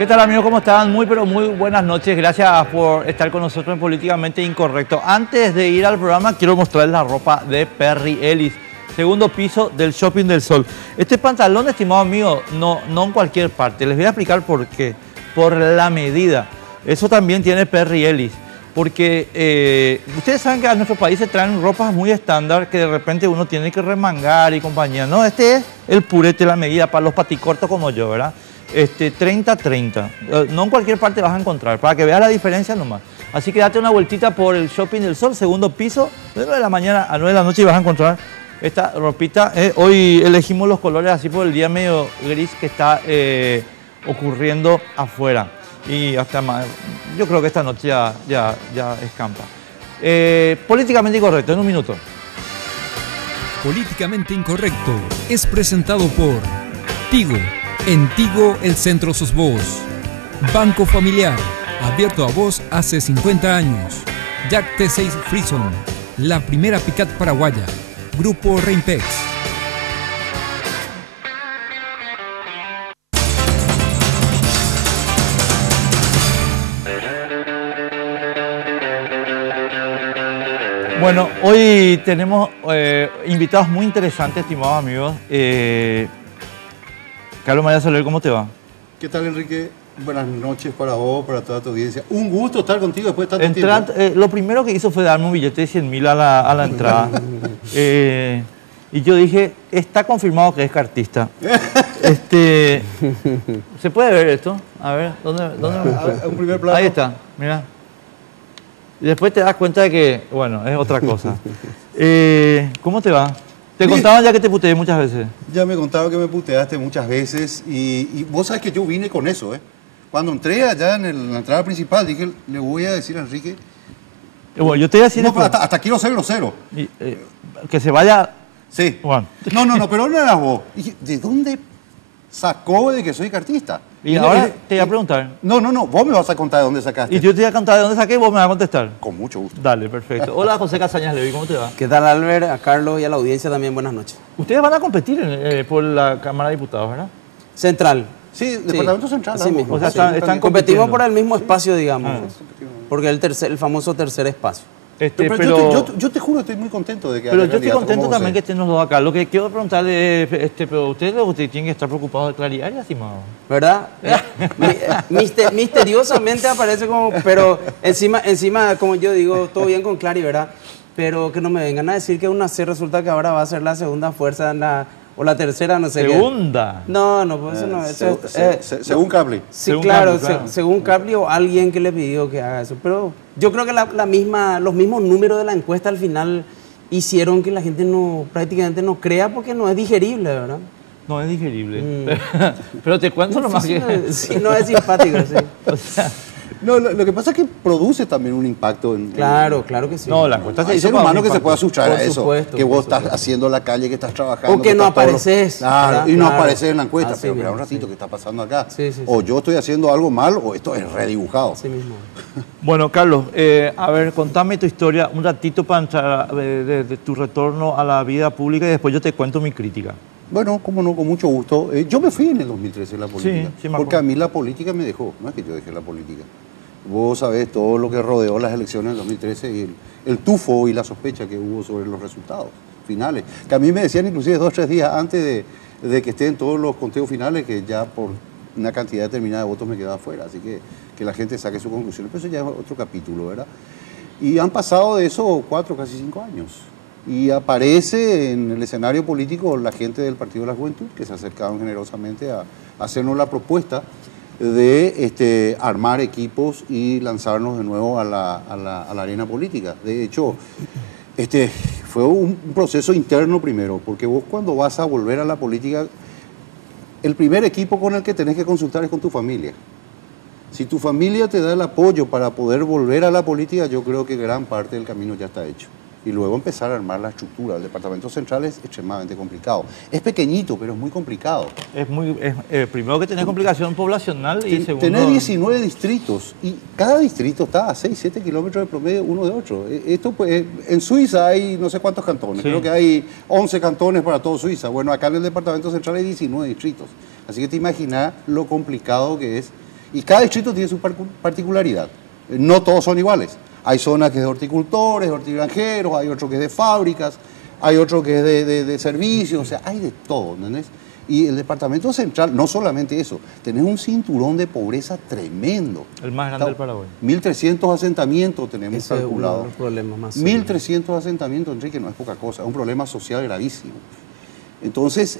¿Qué tal, amigos? ¿Cómo están? Muy, pero muy buenas noches. Gracias por estar con nosotros en Políticamente Incorrecto. Antes de ir al programa, quiero mostrarles la ropa de Perry Ellis, segundo piso del Shopping del Sol. Este pantalón, estimado amigo, no en cualquier parte. Les voy a explicar por qué. Por la medida. Eso también tiene Perry Ellis. Porque ustedes saben que a nuestro país se traen ropas muy estándar que de repente uno tiene que remangar y compañía. No, este es el purete, la medida para los paticortos como yo, ¿verdad? 30-30. No en cualquier parte vas a encontrar, para que veas la diferencia nomás. Así que date una vueltita por el Shopping del Sol, segundo piso, de 9 de la mañana a 9 de la noche y vas a encontrar esta ropita. Hoy elegimos los colores así por el día medio gris que está ocurriendo afuera. Y hasta más, yo creo que esta noche ya escampa. Políticamente Incorrecto, en un minuto. Políticamente Incorrecto es presentado por Tigo. En Tigo, el centro sos vos. Banco Familiar, abierto a vos hace 50 años. Jack T6 Frison, la primera pick-up paraguaya. Grupo Reimpex. Bueno, hoy tenemos invitados muy interesantes, estimados amigos. Carlos María Soler, ¿cómo te va? ¿Qué tal, Enrique? Buenas noches para vos, para toda tu audiencia. Un gusto estar contigo después de tanto tiempo. Lo primero que hizo fue darme un billete de 100.000 a la entrada. Y yo dije, está confirmado que es cartista. ¿Se puede ver esto? A ver, ¿dónde? Un primer plano. Ahí está, mira. Y después te das cuenta de que, bueno, es otra cosa. ¿Cómo te va? ¿Te contaban ya que te puteé muchas veces? Ya me contaron que me puteaste muchas veces y vos sabes que yo vine con eso, ¿eh? Cuando entré allá en la entrada principal, dije, le voy a decir a Enrique... Bueno, yo te voy a decir... No, pero hasta quiero ser grosero. Que se vaya... Sí. Bueno. No, pero no eras vos. Dije, ¿de dónde sacó de que soy cartista? Y ahora te voy a preguntar. No, vos me vas a contar de dónde sacaste. Y yo te voy a contar de dónde saqué y vos me vas a contestar. Con mucho gusto. Dale, perfecto. Hola, José Casañas Levi, ¿cómo te va? ¿Qué tal, Albert? A Carlos y a la audiencia también, buenas noches. Ustedes van a competir por la Cámara de Diputados, ¿verdad? Central. Sí, Departamento Central. Así mismo. O sea, están competimos por el mismo espacio, digamos. Ah. Porque el famoso tercer espacio. Pero yo te juro, estoy muy contento de que Pero haya yo estoy candidato contento como también vos, que estén los dos acá. Lo que quiero preguntarle es, pero ustedes tienen que estar preocupados de Clariaria, estimado. ¿Verdad? Misteriosamente aparece como... Pero encima, como yo digo, todo bien con Clary, ¿verdad? Pero que no me vengan a decir que una C resulta que ahora va a ser la segunda fuerza en o la tercera, no sé ¿Segunda? qué. No, pues eso no. Según Capli. Sí, Según claro, Capli, claro. Según Capli o alguien que le pidió que haga eso. Pero yo creo que los mismos números de la encuesta al final hicieron que la gente prácticamente no crea porque no es digerible, ¿verdad? No es digerible. Pero te cuento nomás Sí, que... sí, no es simpático, sí. O sea, No, lo que pasa es que produce también un impacto en... Claro que sí. no, la encuesta se Hay hizo ser para humano un que se impacto. pueda sustraer Por a eso. supuesto, Que vos por estás haciendo la calle, que estás trabajando. O que no estás todo apareces. Claro, y no apareces en la encuesta. Así Pero espera un mismo, ratito, sí. ¿qué está pasando acá? Sí. O yo estoy haciendo algo mal o esto es redibujado. Así mismo. Bueno, Carlos, a ver, contame tu historia un ratito para entrar de tu retorno a la vida pública y después yo te cuento mi crítica. Bueno, como no, con mucho gusto. Yo me fui en el 2013 en la política. Sí, me acuerdo. Porque a mí la política me dejó. No es que yo dejé la política. Vos sabés todo lo que rodeó las elecciones del 2013 y el tufo y la sospecha que hubo sobre los resultados finales. Que a mí me decían inclusive 2 o 3 días antes de que estén todos los conteos finales que ya por una cantidad determinada de votos me quedaba fuera. Así que la gente saque sus conclusiones. Pero eso ya es otro capítulo, ¿verdad? Y han pasado de eso 4, casi 5 años. Y aparece en el escenario político la gente del Partido de la Juventud que se acercaron generosamente a hacernos la propuesta de armar equipos y lanzarnos de nuevo a la arena política. De hecho, fue un proceso interno primero, porque vos cuando vas a volver a la política, el primer equipo con el que tenés que consultar es con tu familia. Si tu familia te da el apoyo para poder volver a la política, yo creo que gran parte del camino ya está hecho. Y luego empezar a armar la estructura. El Departamento Central es extremadamente complicado. Es pequeñito, pero es muy complicado. Primero que tenés complicación poblacional y segundo... Tenés 19 distritos y cada distrito está a 6, 7 kilómetros de promedio uno de otro. Esto, pues, en Suiza hay no sé cuántos cantones. Sí. Creo que hay 11 cantones para todo Suiza. Bueno, acá en el Departamento Central hay 19 distritos. Así que te imaginas lo complicado que es Y cada distrito tiene su particularidad. No todos son iguales. Hay zonas que es de horticultores, hortigranjeros, hay otro que es de fábricas, hay otro que es de servicios, o sea, hay de todo, ¿entendés? Y el departamento central, no solamente eso, tenés un cinturón de pobreza tremendo. El más grande del Paraguay. 1.300 asentamientos tenemos Ese es uno de calculados. los problemas más serios. 1.300 asentamientos, Enrique, no es poca cosa, es un problema social gravísimo. Entonces,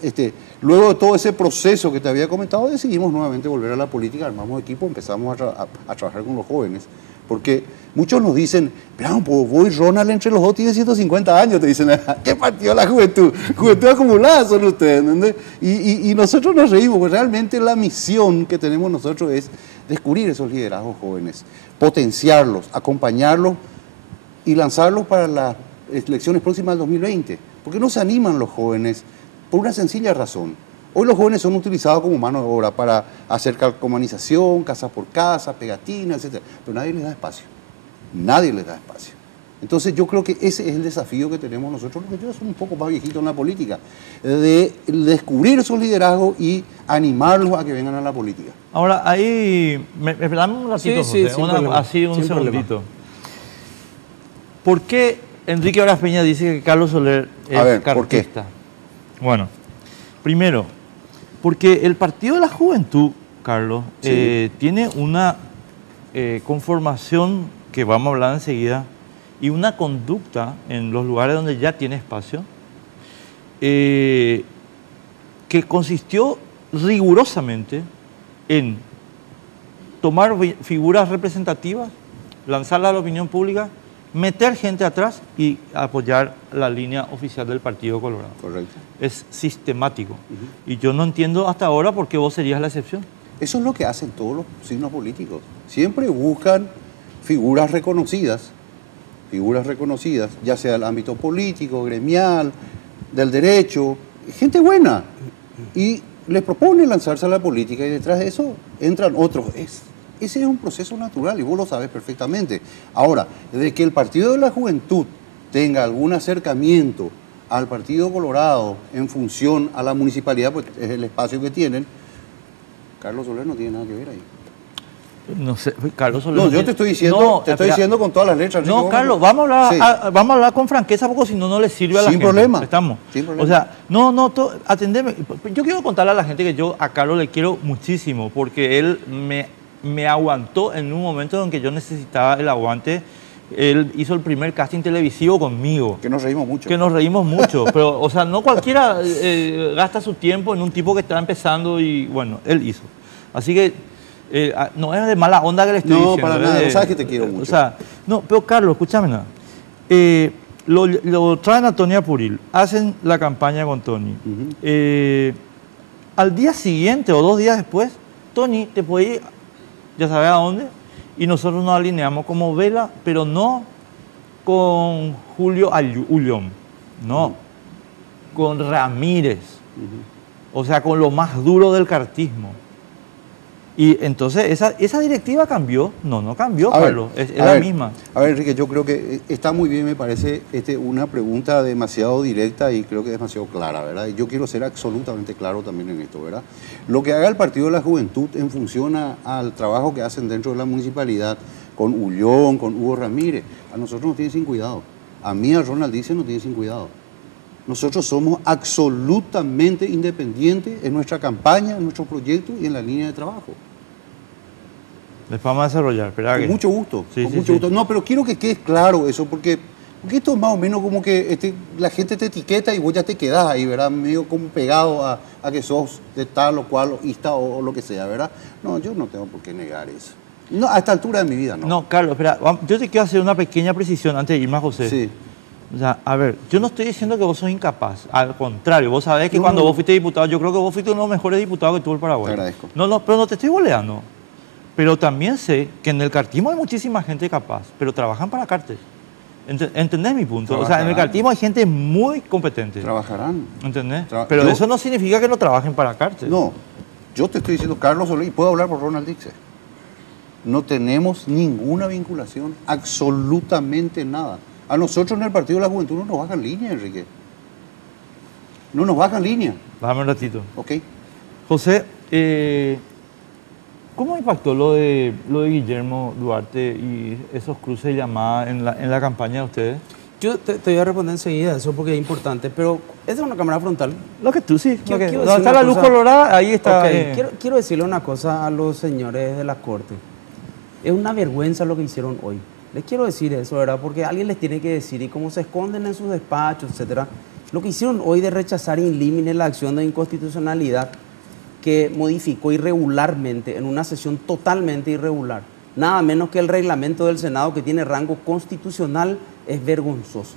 luego de todo ese proceso que te había comentado, decidimos nuevamente volver a la política, armamos equipo, empezamos a trabajar con los jóvenes. Porque muchos nos dicen, pero pues vos y Ronald entre los dos tienen 150 años, te dicen, ¿qué partido la juventud? Juventud acumulada son ustedes, ¿entendés? Y nosotros nos reímos, porque realmente la misión que tenemos nosotros es descubrir esos liderazgos jóvenes, potenciarlos, acompañarlos y lanzarlos para las elecciones próximas del 2020. ¿Por qué no se animan los jóvenes? Por una sencilla razón. Hoy los jóvenes son utilizados como mano de obra para hacer calcomanización, casa por casa, pegatinas, etc. Pero nadie les da espacio. Nadie les da espacio. Entonces yo creo que ese es el desafío que tenemos nosotros, los que ya son un poco más viejitos en la política, de descubrir esos liderazgos y animarlos a que vengan a la política. Ahora, ahí, dame un ratito, Sí, José, sin problema, así un sin segundito. ¿Por qué Enrique Horas Peña dice que Carlos Soler es A ver, ¿por qué? cartista? Bueno, primero, porque el Partido de la Juventud, Carlos, Sí. tiene una conformación que vamos a hablar enseguida y una conducta en los lugares donde ya tiene espacio que consistió rigurosamente en tomar figuras representativas, lanzarlas a la opinión pública, meter gente atrás y apoyar la línea oficial del Partido Colorado. Correcto. Es sistemático. Y yo no entiendo hasta ahora por qué vos serías la excepción. Eso es lo que hacen todos los signos políticos. Siempre buscan figuras reconocidas, ya sea del ámbito político, gremial, del derecho, gente buena. Y les proponen lanzarse a la política y detrás de eso entran otros. Ese es un proceso natural y vos lo sabes perfectamente. Ahora, de que el Partido de la Juventud tenga algún acercamiento al Partido Colorado en función a la municipalidad, pues es el espacio que tienen, Carlos Soler no tiene nada que ver ahí. No sé, Carlos Soler. No, yo te estoy diciendo, diciendo con todas las letras. No, Enrique, Carlos, vamos a hablar, Sí. vamos a hablar con franqueza porque si no, no le sirve a la Sin gente. problema. Estamos. Sin problema. O sea, atendeme. Yo quiero contarle a la gente que yo a Carlos le quiero muchísimo porque él me aguantó en un momento en que yo necesitaba el aguante. Él hizo el primer casting televisivo conmigo. Que nos reímos mucho. Que nos reímos mucho, pero, o sea, no cualquiera gasta su tiempo en un tipo que está empezando y, bueno, él hizo. Así que no es de mala onda que le estoy diciendo. No, para nada, sabes que te quiero mucho. O sea, no, pero Carlos, escúchame nada. Lo traen a Tony Apuril, hacen la campaña con Tony. Al día siguiente o 2 días después, Tony te puede ir, ya sabes a dónde, y nosotros nos alineamos como Vela, pero no con Julio Ullón, no, con Ramírez, o sea, con lo más duro del cartismo. Y entonces esa directiva cambió, no cambió, Carlos, es la misma. A ver, Enrique, yo creo que está muy bien, me parece una pregunta demasiado directa y creo que demasiado clara, ¿verdad? Y yo quiero ser absolutamente claro también en esto, ¿verdad? Lo que haga el Partido de la Juventud en función al trabajo que hacen dentro de la municipalidad, con Ullón, con Hugo Ramírez, a nosotros nos tiene sin cuidado. A mí, a Ronald dice, nos tiene sin cuidado. Nosotros somos absolutamente independientes en nuestra campaña, en nuestros proyectos y en la línea de trabajo. Les vamos a desarrollar, espera Con que... mucho gusto, Sí, con sí, mucho sí. gusto. No, pero quiero que quede claro eso, porque esto es más o menos como que la gente te etiqueta y vos ya te quedás ahí, ¿verdad? Medio como pegado a que sos de tal o cual, o lo que sea, ¿verdad? No, yo no tengo por qué negar eso. No, a esta altura de mi vida, no. No, Carlos, espera, yo te quiero hacer una pequeña precisión antes de irme a José. Sí. O sea, a ver, yo no estoy diciendo que vos sos incapaz, al contrario, vos sabés que No, cuando no. vos fuiste diputado, yo creo que vos fuiste uno de los mejores diputados que tuvo el Paraguay. Te agradezco. No, pero no te estoy boleando. Pero también sé que en el cartismo hay muchísima gente capaz, pero trabajan para Cartes. ¿Entendés mi punto? O sea, en el Trabajarán. cartismo hay gente muy competente. Trabajarán. ¿Entendés? Tra- Pero yo- eso no significa que no trabajen para Cartes. No, yo te estoy diciendo, Carlos Soler, y puedo hablar por Ronald Dixer. No tenemos ninguna vinculación, absolutamente nada. A nosotros en el Partido de la Juventud no nos bajan línea, Enrique. No nos bajan línea, Dame un ratito. ¿ok? José, ¿Cómo impactó lo de Guillermo Duarte y esos cruces de llamada en la campaña de ustedes? Yo te voy a responder enseguida eso porque es importante, pero esa es una cámara frontal. Lo que tú sí. Quiero Donde decir está una la luz cosa. colorada, ahí está. Ok, quiero decirle una cosa a los señores de la Corte. Es una vergüenza lo que hicieron hoy. Les quiero decir eso, ¿verdad? Porque alguien les tiene que decir, y como se esconden en sus despachos, etcétera. Lo que hicieron hoy de rechazar in limine la acción de inconstitucionalidad que modificó irregularmente, en una sesión totalmente irregular, nada menos que el reglamento del Senado que tiene rango constitucional, es vergonzoso.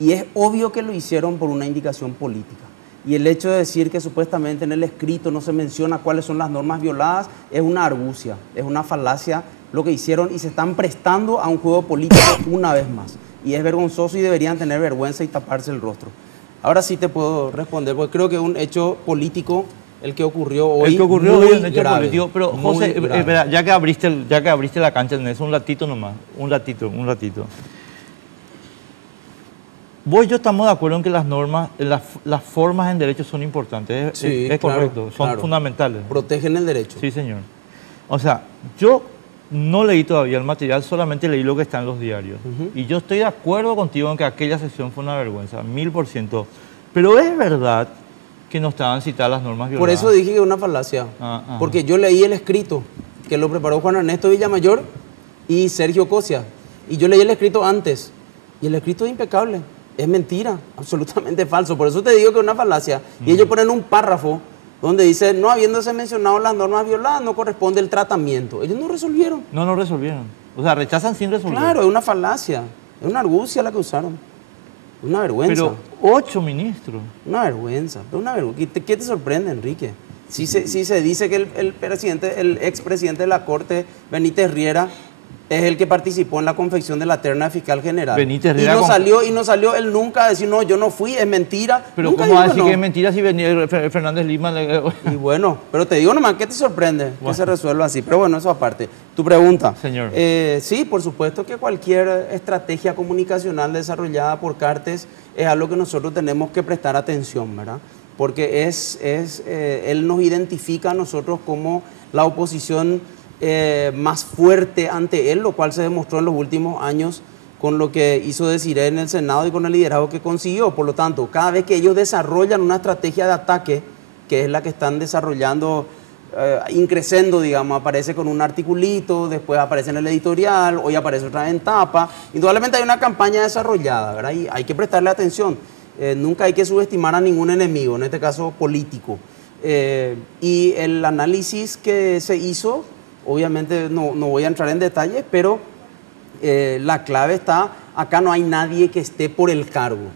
Y es obvio que lo hicieron por una indicación política. Y el hecho de decir que supuestamente en el escrito no se menciona cuáles son las normas violadas es una argucia, es una falacia lo que hicieron y se están prestando a un juego político una vez más. Y es vergonzoso y deberían tener vergüenza y taparse el rostro. Ahora sí te puedo responder, porque creo que es un hecho político el que ocurrió hoy. El que ocurrió muy hoy es un hecho grave, político. Pero muy José, grave. espera, ya que abriste la cancha en eso, un ratito nomás. Un ratito. Vos y yo estamos de acuerdo en que las normas, las formas en derecho son importantes. Sí, es claro, correcto, son claro. fundamentales. Protegen el derecho. Sí, señor. O sea, yo no leí todavía el material, solamente leí lo que está en los diarios. Y yo estoy de acuerdo contigo en que aquella sesión fue una vergüenza, 1000%. Pero es verdad que no estaban citadas las normas Por violadas. eso dije que es una falacia. Ajá. Porque yo leí el escrito que lo preparó Juan Ernesto Villamayor y Sergio Cosia. Y yo leí el escrito antes. Y el escrito es impecable. Es mentira, absolutamente falso. Por eso te digo que es una falacia. Y ellos ponen un párrafo donde dice, no habiéndose mencionado las normas violadas, no corresponde el tratamiento. Ellos no resolvieron. No resolvieron. O sea, rechazan sin resolver. Claro, es una falacia. Es una argucia la que usaron. Una vergüenza. Pero 8 ministros. Una vergüenza. ¿Qué te sorprende, Enrique? Si se dice que el expresidente de la Corte, Benítez Riera, es el que participó en la confección de la terna de fiscal general. Benítez Riera y no salió él nunca a decir, no, yo no fui, es mentira. Pero Nunca ¿cómo va a dijo decir no. que es mentira si Fernández Lima... Y bueno, pero te digo nomás, ¿qué te sorprende que se resuelva así? Pero bueno, eso aparte. Tu pregunta. Señor. Sí, por supuesto que cualquier estrategia comunicacional desarrollada por Cartes es algo que nosotros tenemos que prestar atención, ¿verdad? Porque él nos identifica a nosotros como la oposición más fuerte ante él, lo cual se demostró en los últimos años con lo que hizo Desiré en el Senado y con el liderazgo que consiguió. Por lo tanto, cada vez que ellos desarrollan una estrategia de ataque, que es la que están desarrollando, increciendo, digamos, aparece con un articulito, después aparece en el editorial, hoy aparece otra vez en tapa. Indudablemente hay una campaña desarrollada, ¿verdad? Y hay que prestarle atención. Nunca hay que subestimar a ningún enemigo, en este caso político. Y el análisis que se hizo, obviamente no voy a entrar en detalles, pero la clave está, acá no hay nadie que esté por el cargo.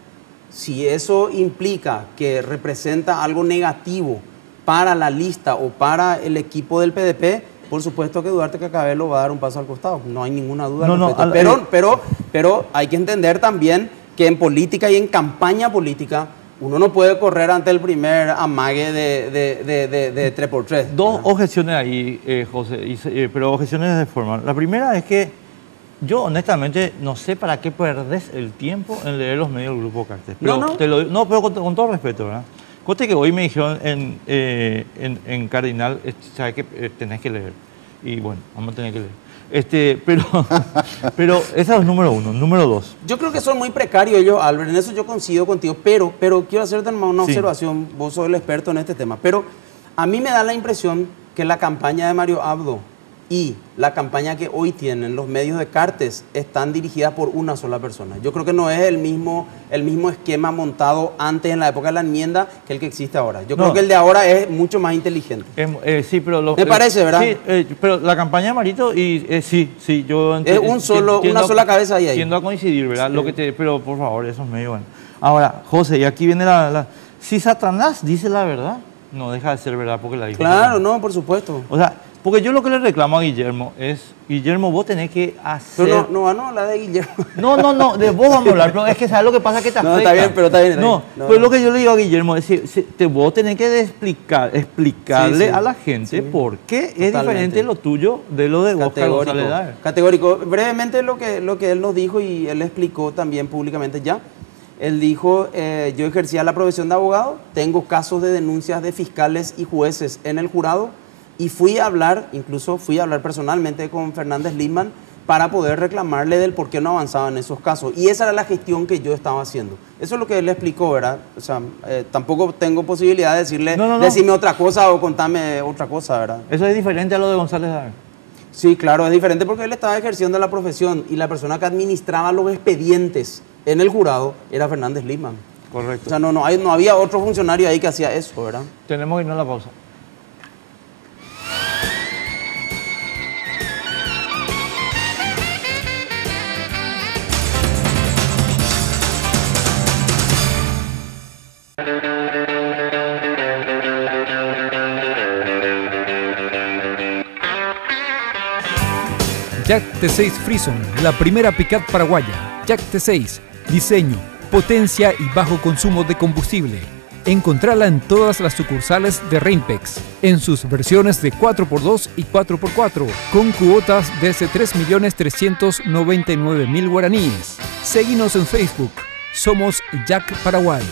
Si eso implica que representa algo negativo para la lista o para el equipo del PDP, por supuesto que Duarte Cacabello va a dar un paso al costado, no hay ninguna duda al respecto. Pero hay que entender también que en política y en campaña política uno no puede correr ante el primer amague de 3x3. Dos objeciones ahí, José, pero objeciones de forma. La primera es que yo honestamente no sé para qué perdés el tiempo en leer los medios del Grupo Cartes. Pero pero con todo respeto, ¿verdad? Conste que hoy me dijeron en Cardinal, ¿sabes qué? Tenés que leer. Y bueno, vamos a tener que leer. Pero ese es número uno. Número dos. Yo creo que son muy precarios ellos, Albert, en eso yo coincido contigo, pero quiero hacerte una observación, vos sos el experto en este tema, pero a mí me da la impresión que la campaña de Mario Abdo y la campaña que hoy tienen los medios de Cartes están dirigidas por una sola persona. Yo creo que no es el mismo esquema montado antes en la época de la enmienda que el que existe ahora. Yo creo que el de ahora es mucho más inteligente. Sí, pero... Me parece, ¿verdad? Sí, pero la campaña de Marito, sí, yo... Es una sola cabeza ahí. Tiendo a coincidir, ¿verdad? Sí. Pero por favor, eso es medio bueno. Ahora, José, y aquí viene si Satanás dice la verdad, no deja de ser verdad porque la dijo. Claro, no, por supuesto. O sea, porque yo lo que le reclamo a Guillermo es, Guillermo, vos tenés que hacer... Pero no van a hablar de Guillermo. No, de vos vamos a hablar, pero es que ¿sabes lo que pasa? Que te afecta. No, está bien, pero está bien. Pero lo que yo le digo a Guillermo es que vos tenés que explicarle a la gente por qué es diferente lo tuyo de lo de Óscar González Daer. Categórico. Brevemente lo que él nos dijo y él explicó también públicamente ya. Él dijo, yo ejercía la profesión de abogado, tengo casos de denuncias de fiscales y jueces en el jurado, Y incluso fui a hablar personalmente con Fernández Lindman para poder reclamarle del por qué no avanzaba en esos casos. Y esa era la gestión que yo estaba haciendo. Eso es lo que él explicó, ¿verdad? O sea, tampoco tengo posibilidad de decirle, decime otra cosa o contame otra cosa, ¿verdad? Eso es diferente a lo de González Daer. Sí, claro, es diferente porque él estaba ejerciendo la profesión y la persona que administraba los expedientes en el jurado era Fernández Lindman. Correcto. O sea, no había otro funcionario ahí que hacía eso, ¿verdad? Tenemos que irnos a la pausa. Jack T6 Frison, la primera pick-up paraguaya. Jack T6, diseño, potencia y bajo consumo de combustible. Encontrala en todas las sucursales de Rainpex, en sus versiones de 4x2 y 4x4, con cuotas desde 3.399.000 guaraníes. Seguinos en Facebook, somos Jack Paraguay.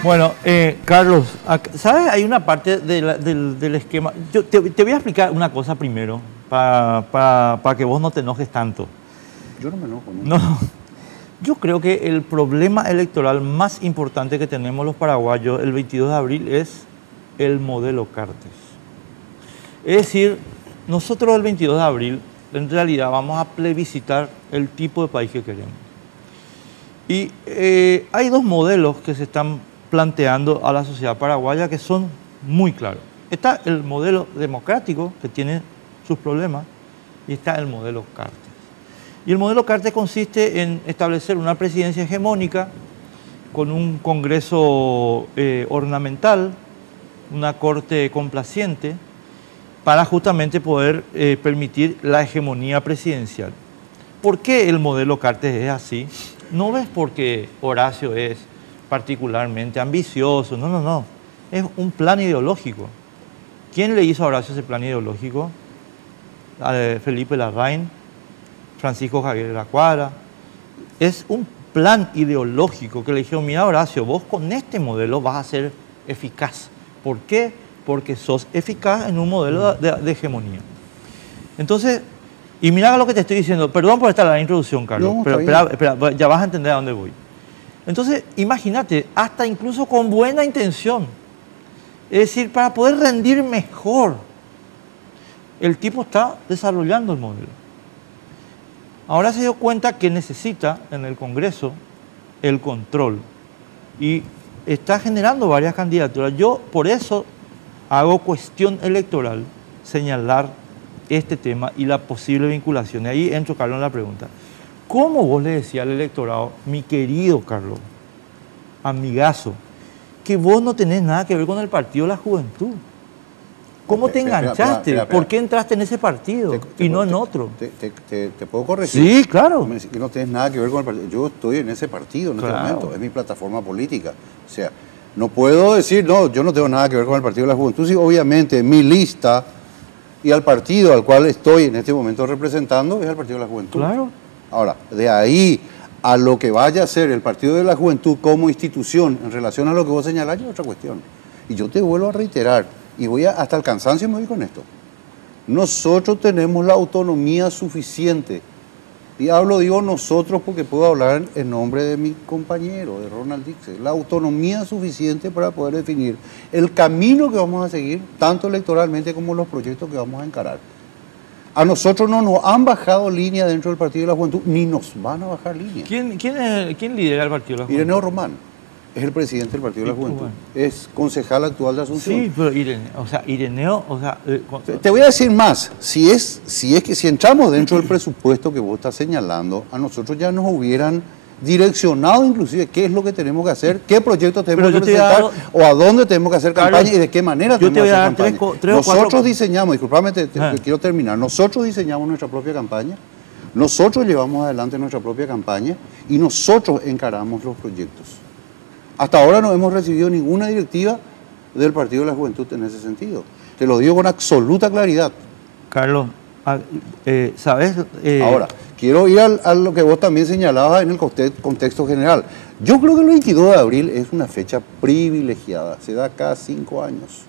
Bueno, Carlos, ¿sabes? Hay una parte del esquema. Yo te voy a explicar una cosa primero, para que vos no te enojes tanto. Yo no me enojo, ¿no? No, yo creo que el problema electoral más importante que tenemos los paraguayos el 22 de abril es el modelo Cartes. Es decir, nosotros el 22 de abril, en realidad, vamos a plebiscitar el tipo de país que queremos. Y hay dos modelos que se están planteando a la sociedad paraguaya que son muy claros. Está el modelo democrático, que tiene sus problemas, y está el modelo Cartes. Y el modelo Cartes consiste en establecer una presidencia hegemónica con un congreso ornamental, una corte complaciente, para justamente poder permitir la hegemonía presidencial. ¿Por qué el modelo Cartes es así? No es porque Horacio es particularmente ambicioso, no. Es un plan ideológico. ¿Quién le hizo a Horacio ese plan ideológico? Felipe Larraín, Francisco Javier de la Cuadra. Es un plan ideológico que le dijeron, mira Horacio, vos con este modelo vas a ser eficaz. ¿Por qué? Porque sos eficaz en un modelo de hegemonía. Entonces, y mira lo que te estoy diciendo, perdón por esta larga introducción, Carlos, No, pero espera, ya vas a entender a dónde voy. Entonces, imagínate, hasta incluso con buena intención, es decir, para poder rendir mejor, el tipo está desarrollando el modelo. Ahora se dio cuenta que necesita en el Congreso el control y está generando varias candidaturas. Yo por eso hago cuestión electoral señalar este tema y la posible vinculación. Y ahí entro, Carlos, en la pregunta. ¿Cómo vos le decías al electorado, mi querido Carlos, amigazo, que vos no tenés nada que ver con el Partido de la Juventud? ¿Cómo te enganchaste? Espera. ¿Por qué entraste en ese partido y no en otro? ¿Te puedo corregir? Sí, claro. Me decís que no tienes nada que ver con el partido. Yo estoy en ese partido en este Claro. momento. Es mi plataforma política. O sea, no puedo decir, no, yo no tengo nada que ver con el Partido de la Juventud. Sí, obviamente, mi lista y al partido al cual estoy en este momento representando es el Partido de la Juventud. Claro. Ahora, de ahí a lo que vaya a ser el Partido de la Juventud como institución en relación a lo que vos señalás es otra cuestión. Y yo te vuelvo a reiterar, y voy hasta el cansancio me voy con esto. Nosotros tenemos la autonomía suficiente. Y digo nosotros porque puedo hablar en nombre de mi compañero, de Ronald Dixon. La autonomía suficiente para poder definir el camino que vamos a seguir, tanto electoralmente como los proyectos que vamos a encarar. A nosotros no nos han bajado línea dentro del Partido de la Juventud, ni nos van a bajar línea. ¿Quién lidera el Partido de la Juventud? Ireneo Román es el presidente del Partido de la Juventud. Bueno. Es concejal actual de Asunción. Sí, pero Ireneo, Te voy a decir más. Si entramos dentro del presupuesto que vos estás señalando, a nosotros ya nos hubieran direccionado inclusive qué es lo que tenemos que hacer, qué proyectos tenemos que presentar o a dónde tenemos que hacer campaña y de qué manera tenemos que hacer campaña. Nosotros diseñamos, disculpame, quiero terminar, nosotros diseñamos nuestra propia campaña, nosotros llevamos adelante nuestra propia campaña y nosotros encaramos los proyectos. Hasta ahora no hemos recibido ninguna directiva del Partido de la Juventud en ese sentido. Te lo digo con absoluta claridad. Carlos, ¿sabes? Ahora, quiero ir a lo que vos también señalabas en el contexto general. Yo creo que el 22 de abril es una fecha privilegiada, se da cada 5 años.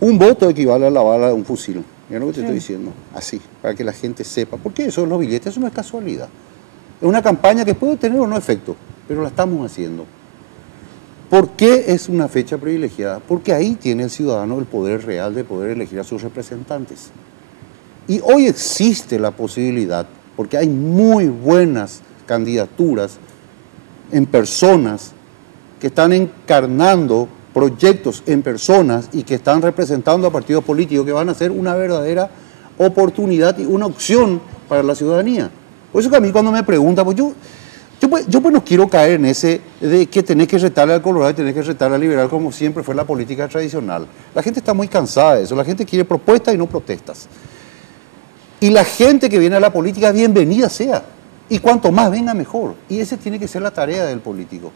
Un voto equivale a la bala de un fusil, es lo que te estoy diciendo, así, para que la gente sepa. Porque eso, los billetes, eso no es casualidad. Es una campaña que puede tener o no efecto, pero la estamos haciendo. ¿Por qué es una fecha privilegiada? Porque ahí tiene el ciudadano el poder real de poder elegir a sus representantes. Y hoy existe la posibilidad, porque hay muy buenas candidaturas en personas que están encarnando proyectos en personas y que están representando a partidos políticos que van a ser una verdadera oportunidad y una opción para la ciudadanía. Por eso que a mí cuando me preguntan, pues yo pues no quiero caer en ese de que tenés que retarle al colorado y tenés que retarle al liberal como siempre fue la política tradicional. La gente está muy cansada de eso, la gente quiere propuestas y no protestas. Y la gente que viene a la política, bienvenida sea. Y cuanto más venga, mejor. Y esa tiene que ser la tarea del político.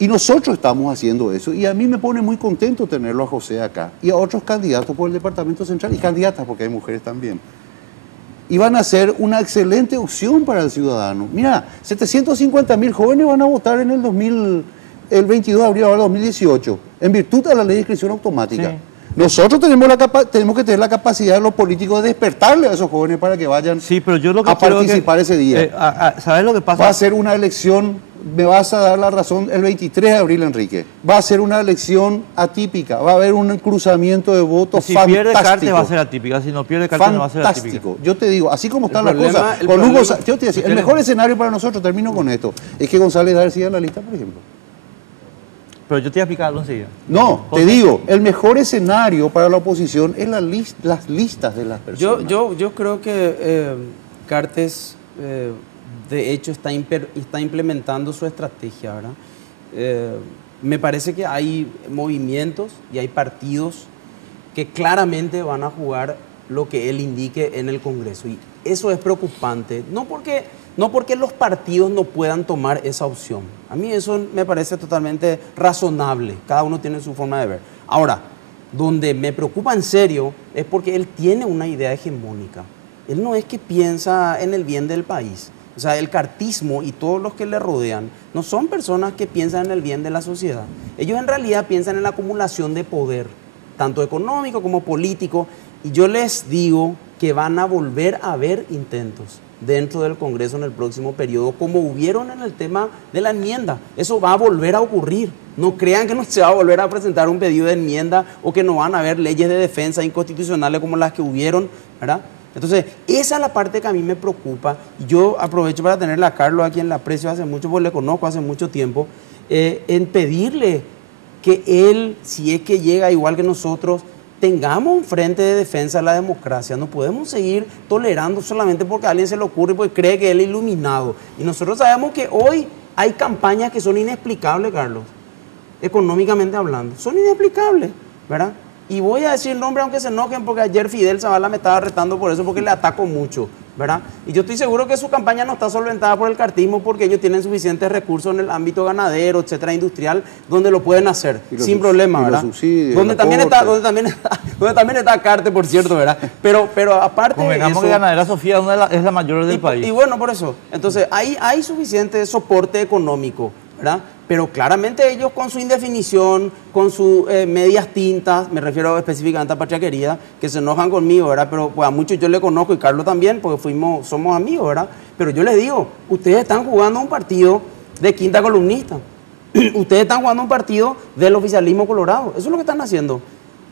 Y nosotros estamos haciendo eso. Y a mí me pone muy contento tenerlo a José acá. Y a otros candidatos por el Departamento Central. Y candidatas, porque hay mujeres también. Y van a ser una excelente opción para el ciudadano. Mira, 750.000 jóvenes van a votar en el 22 de abril de 2018, en virtud de la ley de inscripción automática. Sí. Nosotros tenemos que tener la capacidad de los políticos de despertarle a esos jóvenes para que vayan a participar ese día. ¿Sabes lo que pasa? Va a ser una elección, me vas a dar la razón, el 23 de abril, Enrique. Va a ser una elección atípica, va a haber un cruzamiento de votos fantástico. Si pierde Cartes va a ser atípica, si no pierde Cartes no va a ser atípica. Fantástico. Yo te digo, así como están las cosas, con Hugo, yo te decía, el mejor escenario para nosotros, termino con esto, es que González Daer siga en la lista, por ejemplo. Pero yo te voy a explicar algo enseguida. No, te digo, el mejor escenario para la oposición es las listas de las personas. Yo creo que Cartes, de hecho, está implementando su estrategia, ¿verdad? Me parece que hay movimientos y hay partidos que claramente van a jugar lo que él indique en el Congreso. Y eso es preocupante, no porque los partidos no puedan tomar esa opción. A mí eso me parece totalmente razonable, cada uno tiene su forma de ver. Ahora, donde me preocupa en serio es porque él tiene una idea hegemónica. Él no es que piensa en el bien del país. O sea, el cartismo y todos los que le rodean no son personas que piensan en el bien de la sociedad. Ellos en realidad piensan en la acumulación de poder, tanto económico como político. Y yo les digo que van a volver a haber intentos dentro del Congreso en el próximo periodo, como hubieron en el tema de la enmienda. Eso va a volver a ocurrir. No crean que no se va a volver a presentar un pedido de enmienda o que no van a haber leyes de defensa inconstitucionales como las que hubieron, ¿verdad? Entonces, esa es la parte que a mí me preocupa. Yo aprovecho para tenerle a Carlos, a quien le aprecio hace mucho, porque le conozco hace mucho tiempo, en pedirle que él, si es que llega igual que nosotros, tengamos un frente de defensa de la democracia. No podemos seguir tolerando solamente porque a alguien se le ocurre y porque cree que él es iluminado. Y nosotros sabemos que hoy hay campañas que son inexplicables, Carlos, económicamente hablando. Son inexplicables, ¿verdad? Y voy a decir el nombre aunque se enojen, porque ayer Fidel Zavala me estaba retando por eso, porque le ataco mucho, ¿verdad? Y yo estoy seguro que su campaña no está solventada por el cartismo, porque ellos tienen suficientes recursos en el ámbito ganadero, etcétera, industrial, donde lo pueden hacer sin problema, ¿verdad? Donde también está Cartes, por cierto, ¿verdad? Pero aparte convengamos eso, que Ganadera Sofía es la mayor del país. Y bueno, por eso. Entonces, hay suficiente soporte económico, ¿verdad? Pero claramente ellos con su indefinición, con sus medias tintas, me refiero específicamente a Patria Querida, que se enojan conmigo, ¿verdad? Pero pues a muchos yo le conozco y Carlos también, porque somos amigos, ¿verdad? Pero yo les digo, ustedes están jugando un partido de quinta columnista. Ustedes están jugando un partido del oficialismo colorado. Eso es lo que están haciendo,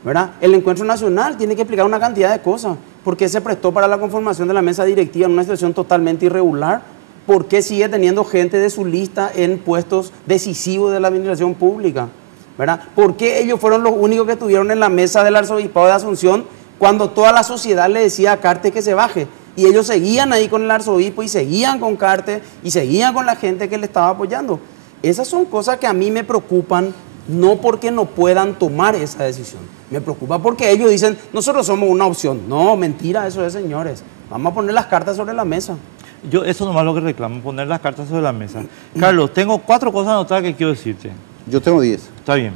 ¿verdad? El Encuentro Nacional tiene que explicar una cantidad de cosas. ¿Por qué se prestó para la conformación de la mesa directiva en una situación totalmente irregular? ¿Por qué sigue teniendo gente de su lista en puestos decisivos de la administración pública? ¿Verdad? ¿Por qué ellos fueron los únicos que estuvieron en la mesa del arzobispado de Asunción cuando toda la sociedad le decía a Cartes que se baje? Y ellos seguían ahí con el arzobispo y seguían con Cartes y seguían con la gente que le estaba apoyando. Esas son cosas que a mí me preocupan, no porque no puedan tomar esa decisión. Me preocupa porque ellos dicen, nosotros somos una opción. No, mentira, eso es, señores. Vamos a poner las cartas sobre la mesa. Yo eso nomás lo que reclamo, poner las cartas sobre la mesa. Carlos, tengo 4 cosas anotadas que quiero decirte. Yo tengo 10. Está bien,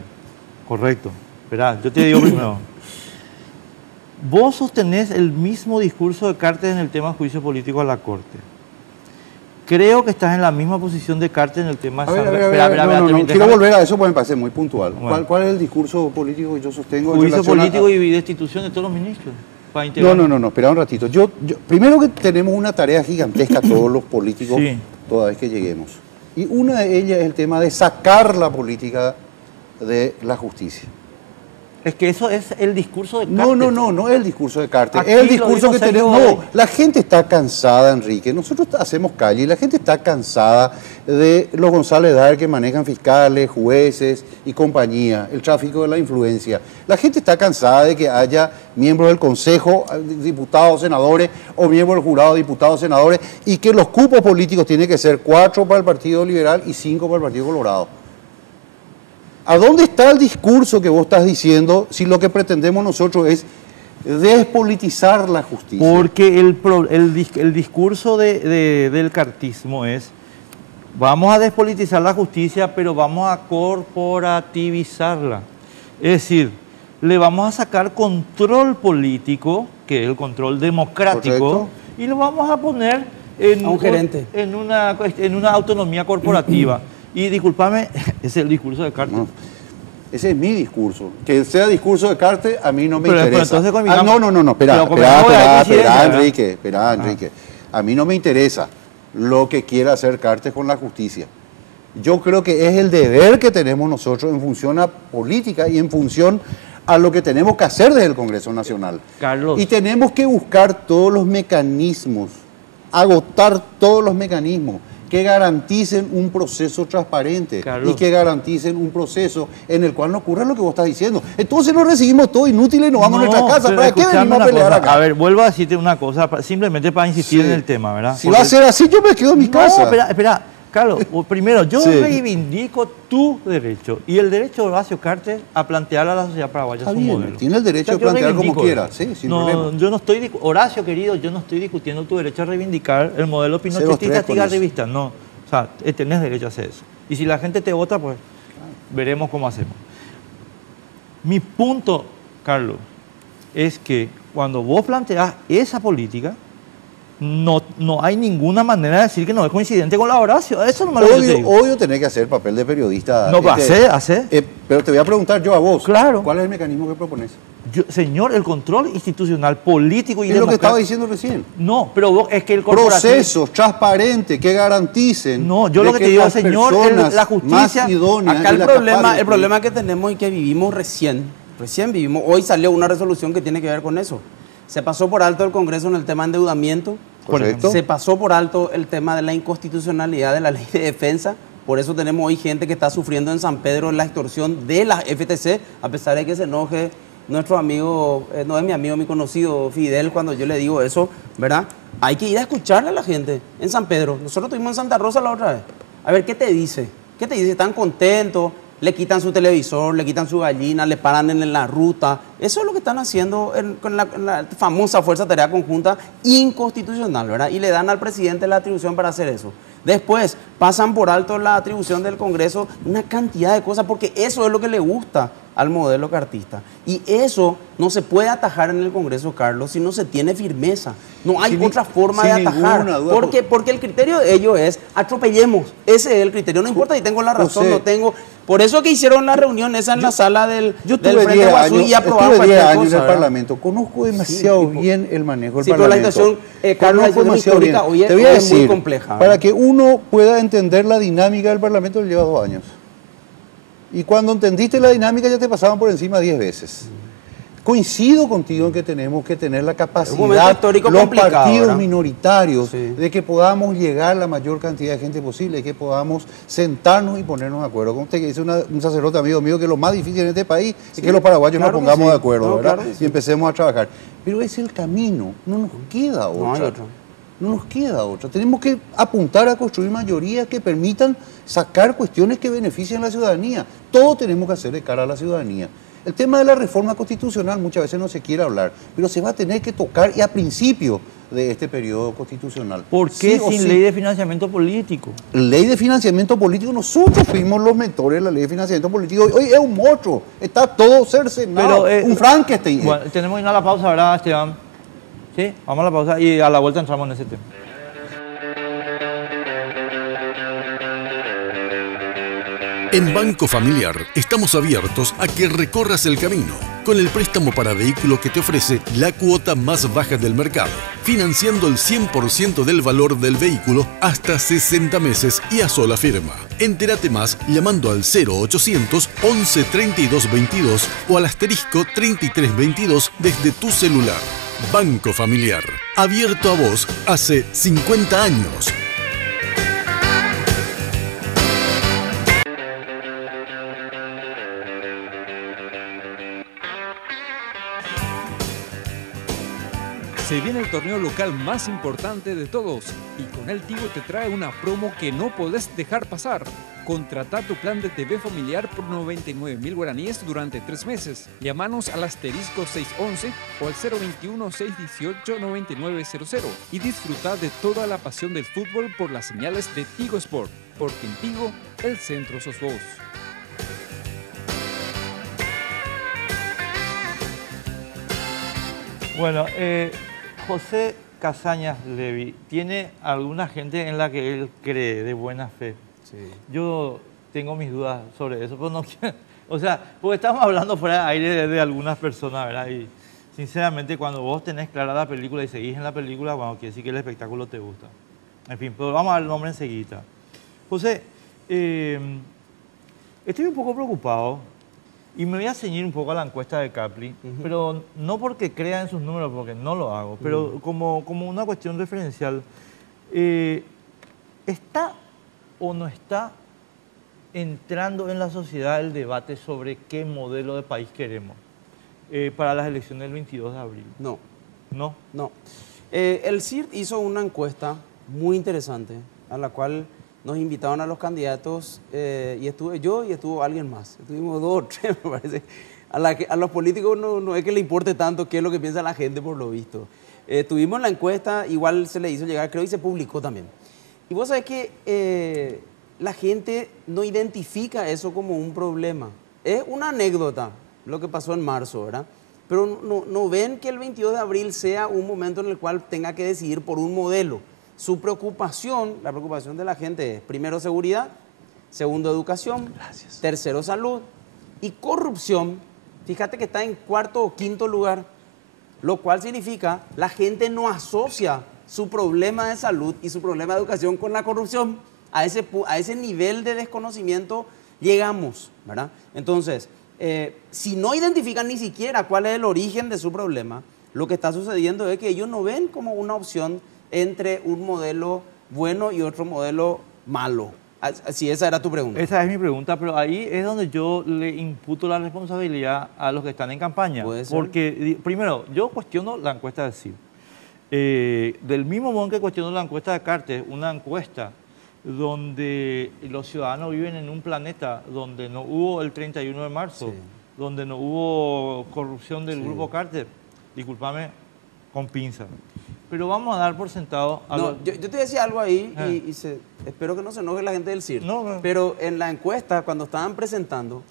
correcto. Esperá, yo te digo primero. Vos sostenés el mismo discurso de Cartes en el tema juicio político a la Corte. Creo que estás en la misma posición de Cartes en el tema... Quiero volver a eso porque me parece muy puntual. Bueno. ¿Cuál es el discurso político que yo sostengo? Juicio político y destitución de todos los ministros. Para integrar. No, espera un ratito. Primero que tenemos una tarea gigantesca todos los políticos Sí. toda vez que lleguemos. Y una de ellas es el tema de sacar la política de la justicia. Es que eso es el discurso de Cartes. No es el discurso de Cartes. Aquí Es el lo discurso dijo que Sergio tenemos. No, Godoy. la gente está cansada, Enrique. Nosotros hacemos calle y la gente está cansada de los González Dar que manejan fiscales, jueces y compañía, el tráfico de la influencia. La gente está cansada de que haya miembros del Consejo, diputados, senadores, o miembros del jurado, diputados, senadores, y que los cupos políticos tienen que ser 4 para el Partido Liberal y 5 para el Partido Colorado. ¿A dónde está el discurso que vos estás diciendo si lo que pretendemos nosotros es despolitizar la justicia? Porque el discurso del cartismo es, vamos a despolitizar la justicia, pero vamos a corporativizarla. Es decir, le vamos a sacar control político, que es el control democrático, Correcto. y lo vamos a poner en A un gerente. en una autonomía corporativa. Y discúlpame, ese es el discurso de Cartes. No, ese es mi discurso. Que sea discurso de Cartes, a mí no me Pero interesa. entonces convengamos- No, espera, pero convengamos que hay coincidencia, ¿verdad? espera, Enrique. A mí no me interesa lo que quiera hacer Cartes con la justicia. Yo creo que es el deber que tenemos nosotros en función a política y en función a lo que tenemos que hacer desde el Congreso Nacional. Carlos. Y tenemos que buscar todos los mecanismos, agotar todos los mecanismos que garanticen un proceso transparente Carlos. y que garanticen un proceso en el cual no ocurra lo que vos estás diciendo. Entonces nos recibimos todo inútil y nos vamos a nuestra casa. pero ¿Para qué escuchame venimos a una pelear cosa. acá? A ver, vuelvo a decirte una cosa, simplemente para insistir Sí. en el tema, ¿verdad? Si va a ser así, yo me quedo en mi casa. No, espera, Carlos, primero, yo Sí. reivindico tu derecho y el derecho de Horacio Cartes a plantear a la sociedad paraguaya Está su bien, modelo. tiene el derecho O sea, de yo plantear como reivindico quiera, eso. sí, sin No, problema. yo no estoy, Horacio querido, yo no estoy discutiendo tu derecho a reivindicar el modelo Ceros pinochetista tres con eso. tigarribista, no. O sea, tenés derecho a hacer eso. Y si la gente te vota, pues veremos cómo hacemos. Mi punto, Carlos, es que cuando vos planteás esa política, no hay ninguna manera de decir que no es coincidente con la Horacio. Eso no me lo que yo te digo. Obvio tenés que hacer papel de periodista. No, hace. Pero te voy a preguntar yo a vos. Claro. ¿Cuál es el mecanismo que propones? Señor, el control institucional, político y Es lo que estaba democrático. diciendo recién. No, pero vos, es que el corporativo... Procesos transparentes que garanticen. No, yo de lo que te digo, las señor, personas la justicia- más idóneas Acá y el las problema, capaces- el problema que tenemos y que vivimos recién vivimos, hoy salió una resolución que tiene que ver con eso. Se pasó por alto el Congreso en el tema de endeudamiento, Correcto. se pasó por alto el tema de la inconstitucionalidad de la ley de defensa, por eso tenemos hoy gente que está sufriendo en San Pedro la extorsión de la FTC, a pesar de que se enoje nuestro amigo, no es mi amigo, mi conocido Fidel, cuando yo le digo eso, ¿verdad? Hay que ir a escucharle a la gente en San Pedro. Nosotros estuvimos en Santa Rosa la otra vez. A ver, ¿qué te dice? ¿Qué te dice? ¿Están contentos? Le quitan su televisor, le quitan su gallina, le paran en la ruta. Eso es lo que están haciendo con la famosa Fuerza de Tarea Conjunta inconstitucional, ¿verdad? Y le dan al presidente la atribución para hacer eso. Después pasan por alto la atribución del Congreso, una cantidad de cosas, porque eso es lo que le gusta al modelo cartista. Y eso no se puede atajar en el Congreso, Carlos, si no se tiene firmeza. No hay Sin otra forma de sin atajar. ninguna duda. Porque el criterio de ellos es atropellemos. Ese es el criterio. No importa si tengo la razón, José, no tengo. Por eso que hicieron la reunión esa en la sala del Yo del tuve Frente 10 Guazú años, y aprobaron estuve 10 cualquier años en cosa, el ¿verdad? Parlamento. Conozco demasiado Sí, bien el manejo del sí, pero la Parlamento. situación, Carlos, la Conozco situación demasiado bien. histórica hoy Te voy a es muy decir, compleja, para ¿verdad? que uno pueda entender la dinámica del Parlamento lleva 2 años. Y cuando entendiste la dinámica ya te pasaban por encima 10 veces. Coincido contigo en que tenemos que tener la momento capacidad, histórico los complicado, partidos ¿verdad? minoritarios, Sí. de que podamos llegar a la mayor cantidad de gente posible, que podamos sentarnos y ponernos de acuerdo. Como usted que dice un sacerdote amigo mío, que lo más difícil en este país es que los paraguayos claro nos que pongamos sí. de acuerdo, No, ¿verdad? claro que sí. Y empecemos a trabajar. Pero es el camino, no nos queda otra. No hay otro. No nos queda otra. Tenemos que apuntar a construir mayorías que permitan sacar cuestiones que beneficien a la ciudadanía. Todo tenemos que hacer de cara a la ciudadanía. El tema de la reforma constitucional muchas veces no se quiere hablar, pero se va a tener que tocar y a principio de este periodo constitucional. ¿Por qué Sí o sin sí. ley de financiamiento político? Ley de financiamiento político, nosotros fuimos los mentores de la ley de financiamiento político. Hoy es un monstruo, está todo cercenado, un Frankenstein. Bueno, tenemos que ir a la pausa, ¿verdad, Esteban? Sí, vamos a la pausa y a la vuelta entramos en ese tema. En Banco Familiar estamos abiertos a que recorras el camino con el préstamo para vehículo que te ofrece la cuota más baja del mercado, financiando el 100% del valor del vehículo hasta 60 meses y a sola firma. Entérate más llamando al 0800 11 32 22 o al asterisco 33 22 desde tu celular. Banco Familiar, abierto a vos hace 50 años. Se viene el torneo local más importante de todos y con él Tigo te trae una promo que no podés dejar pasar. Contrata tu plan de TV familiar por 99.000 guaraníes durante 3 meses. Llámanos al asterisco 611 o al 021-618-9900 y disfruta de toda la pasión del fútbol por las señales de Tigo Sport, porque en Tigo el centro sos vos. Bueno, José Casañas Levy tiene alguna gente en la que él cree de buena fe. Sí. Yo tengo mis dudas sobre eso, pero no quiero, o sea, porque estamos hablando fuera de aire de algunas personas, ¿verdad? Y sinceramente cuando vos tenés clara la película y seguís en la película, bueno, quiere decir que el espectáculo te gusta. En fin, pero vamos a ver el nombre enseguida. José, estoy un poco preocupado y me voy a ceñir un poco a la encuesta de Capri, pero no porque crea en sus números, porque no lo hago, pero como una cuestión referencial. ¿Está o no está entrando en la sociedad el debate sobre qué modelo de país queremos para las elecciones del 22 de abril? No, ¿No? no. El CIRT hizo una encuesta muy interesante a la cual nos invitaron a los candidatos y estuve yo y estuvo alguien más. Estuvimos 2 o 3, me parece. A los políticos no es que le importe tanto qué es lo que piensa la gente, por lo visto. Tuvimos la encuesta, igual se le hizo llegar, creo, y se publicó también. Y vos sabés que la gente no identifica eso como un problema. Es una anécdota lo que pasó en marzo, ¿verdad? Pero no ven que el 22 de abril sea un momento en el cual tenga que decidir por un modelo. Su preocupación, la preocupación de la gente es, primero, seguridad, segundo, educación, tercero, salud y corrupción. Fíjate que está en 4º o 5º lugar, lo cual significa la gente no asocia su problema de salud y su problema de educación con la corrupción. A ese nivel de desconocimiento llegamos, ¿verdad? Entonces, si no identifican ni siquiera cuál es el origen de su problema, lo que está sucediendo es que ellos no ven como una opción entre un modelo bueno y otro modelo malo. Si esa era tu pregunta. Esa es mi pregunta, pero ahí es donde yo le imputo la responsabilidad a los que están en campaña. ¿Puede ser? Porque, primero, yo cuestiono la encuesta del CIR. Del mismo modo que cuestiono la encuesta de Cartes, una encuesta donde los ciudadanos viven en un planeta donde no hubo el 31 de marzo, Sí. donde no hubo corrupción del Sí. grupo Cartes, discúlpame, con pinza. Pero vamos a dar por sentado a No, los... yo te decía algo ahí Eh. espero que no se enoje la gente del CIR. No. Pero en la encuesta, cuando estaban presentando,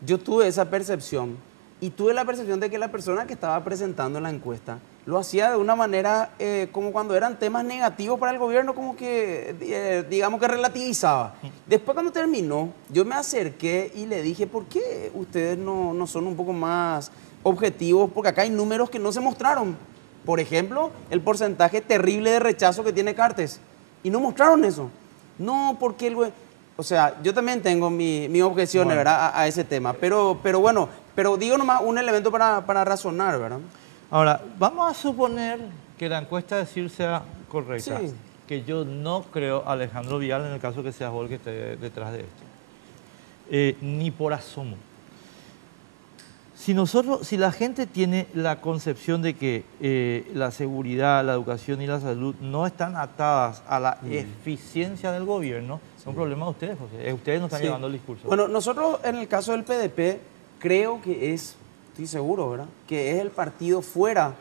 yo tuve esa percepción y tuve la percepción de que la persona que estaba presentando la encuesta lo hacía de una manera como cuando eran temas negativos para el gobierno, como que, digamos que relativizaba. Después cuando terminó, yo me acerqué y le dije, ¿por qué ustedes no son un poco más objetivos? Porque acá hay números que no se mostraron. Por ejemplo, el porcentaje terrible de rechazo que tiene Cartes. Y no mostraron eso. No, porque el güey... O sea, yo también tengo mis objeciones, Bueno. ¿verdad? A ese tema. Pero bueno, pero digo nomás un elemento para razonar, ¿verdad? Ahora, vamos a suponer que la encuesta de CIR sea correcta. Sí. Que yo no creo, Alejandro Vial, en el caso que seas vos el que esté detrás de esto. Ni por asomo. si la gente tiene la concepción de que la seguridad, la educación y la salud no están atadas a la eficiencia del gobierno, es un problema de ustedes, José. Ustedes no están llevando el discurso. Bueno, nosotros en el caso del PDP, creo que estoy seguro, ¿verdad?, que es el partido fuera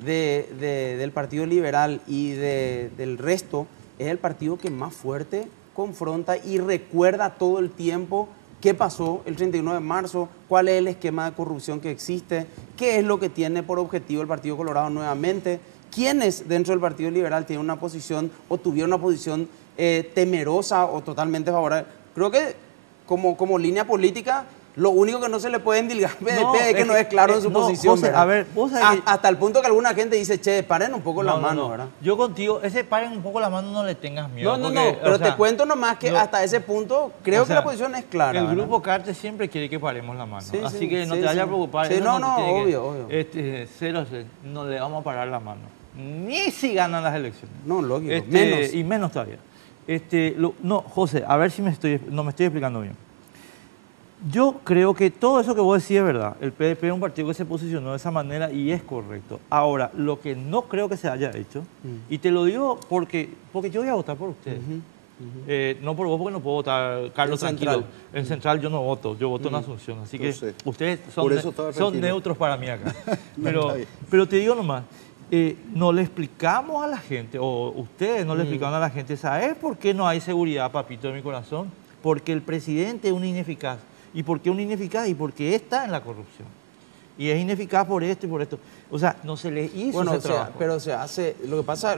del Partido Liberal y del resto, es el partido que más fuerte confronta y recuerda todo el tiempo qué pasó el 31 de marzo, cuál es el esquema de corrupción que existe, qué es lo que tiene por objetivo el Partido Colorado nuevamente, quiénes dentro del Partido Liberal tienen una posición o tuvieron una posición temerosa o totalmente favorable. Creo que como línea política, lo único que no se le puede endilgar al PDP es que no es claro en su posición. José, a ver, vos sabés que... Hasta el punto que alguna gente dice, che, paren un poco la mano, ¿verdad? Yo contigo, ese paren un poco la mano, no le tengas miedo. No, pero te cuento nomás que hasta ese punto creo que la posición es clara. El ¿verdad? grupo Cartes siempre quiere que paremos la mano. Sí, así sí, que no sí, te vayas a sí. preocupar. Sí, obvio. obvio. Cero, no le vamos a parar la mano. Ni si ganan las elecciones. No, lógico, menos. Y menos todavía. No, José, a ver si no me estoy explicando bien. Yo creo que todo eso que vos decís es verdad. El PDP es un partido que se posicionó de esa manera y es correcto. Ahora, lo que no creo que se haya hecho, y te lo digo porque yo voy a votar por ustedes. No por vos, porque no puedo votar Carlos Tranquilo. En Central yo no voto, yo voto en Asunción. Así que ustedes son neutros para mí acá. Pero te digo nomás, no le explicamos a la gente, o ustedes no le explicaron a la gente, ¿sabes por qué no hay seguridad, papito de mi corazón? Porque el presidente es un ineficaz. ¿Y por qué un ineficaz? Y porque está en la corrupción. Y es ineficaz por esto y por esto. O sea, no se le hizo ese trabajo. Pero se hace... Lo que pasa,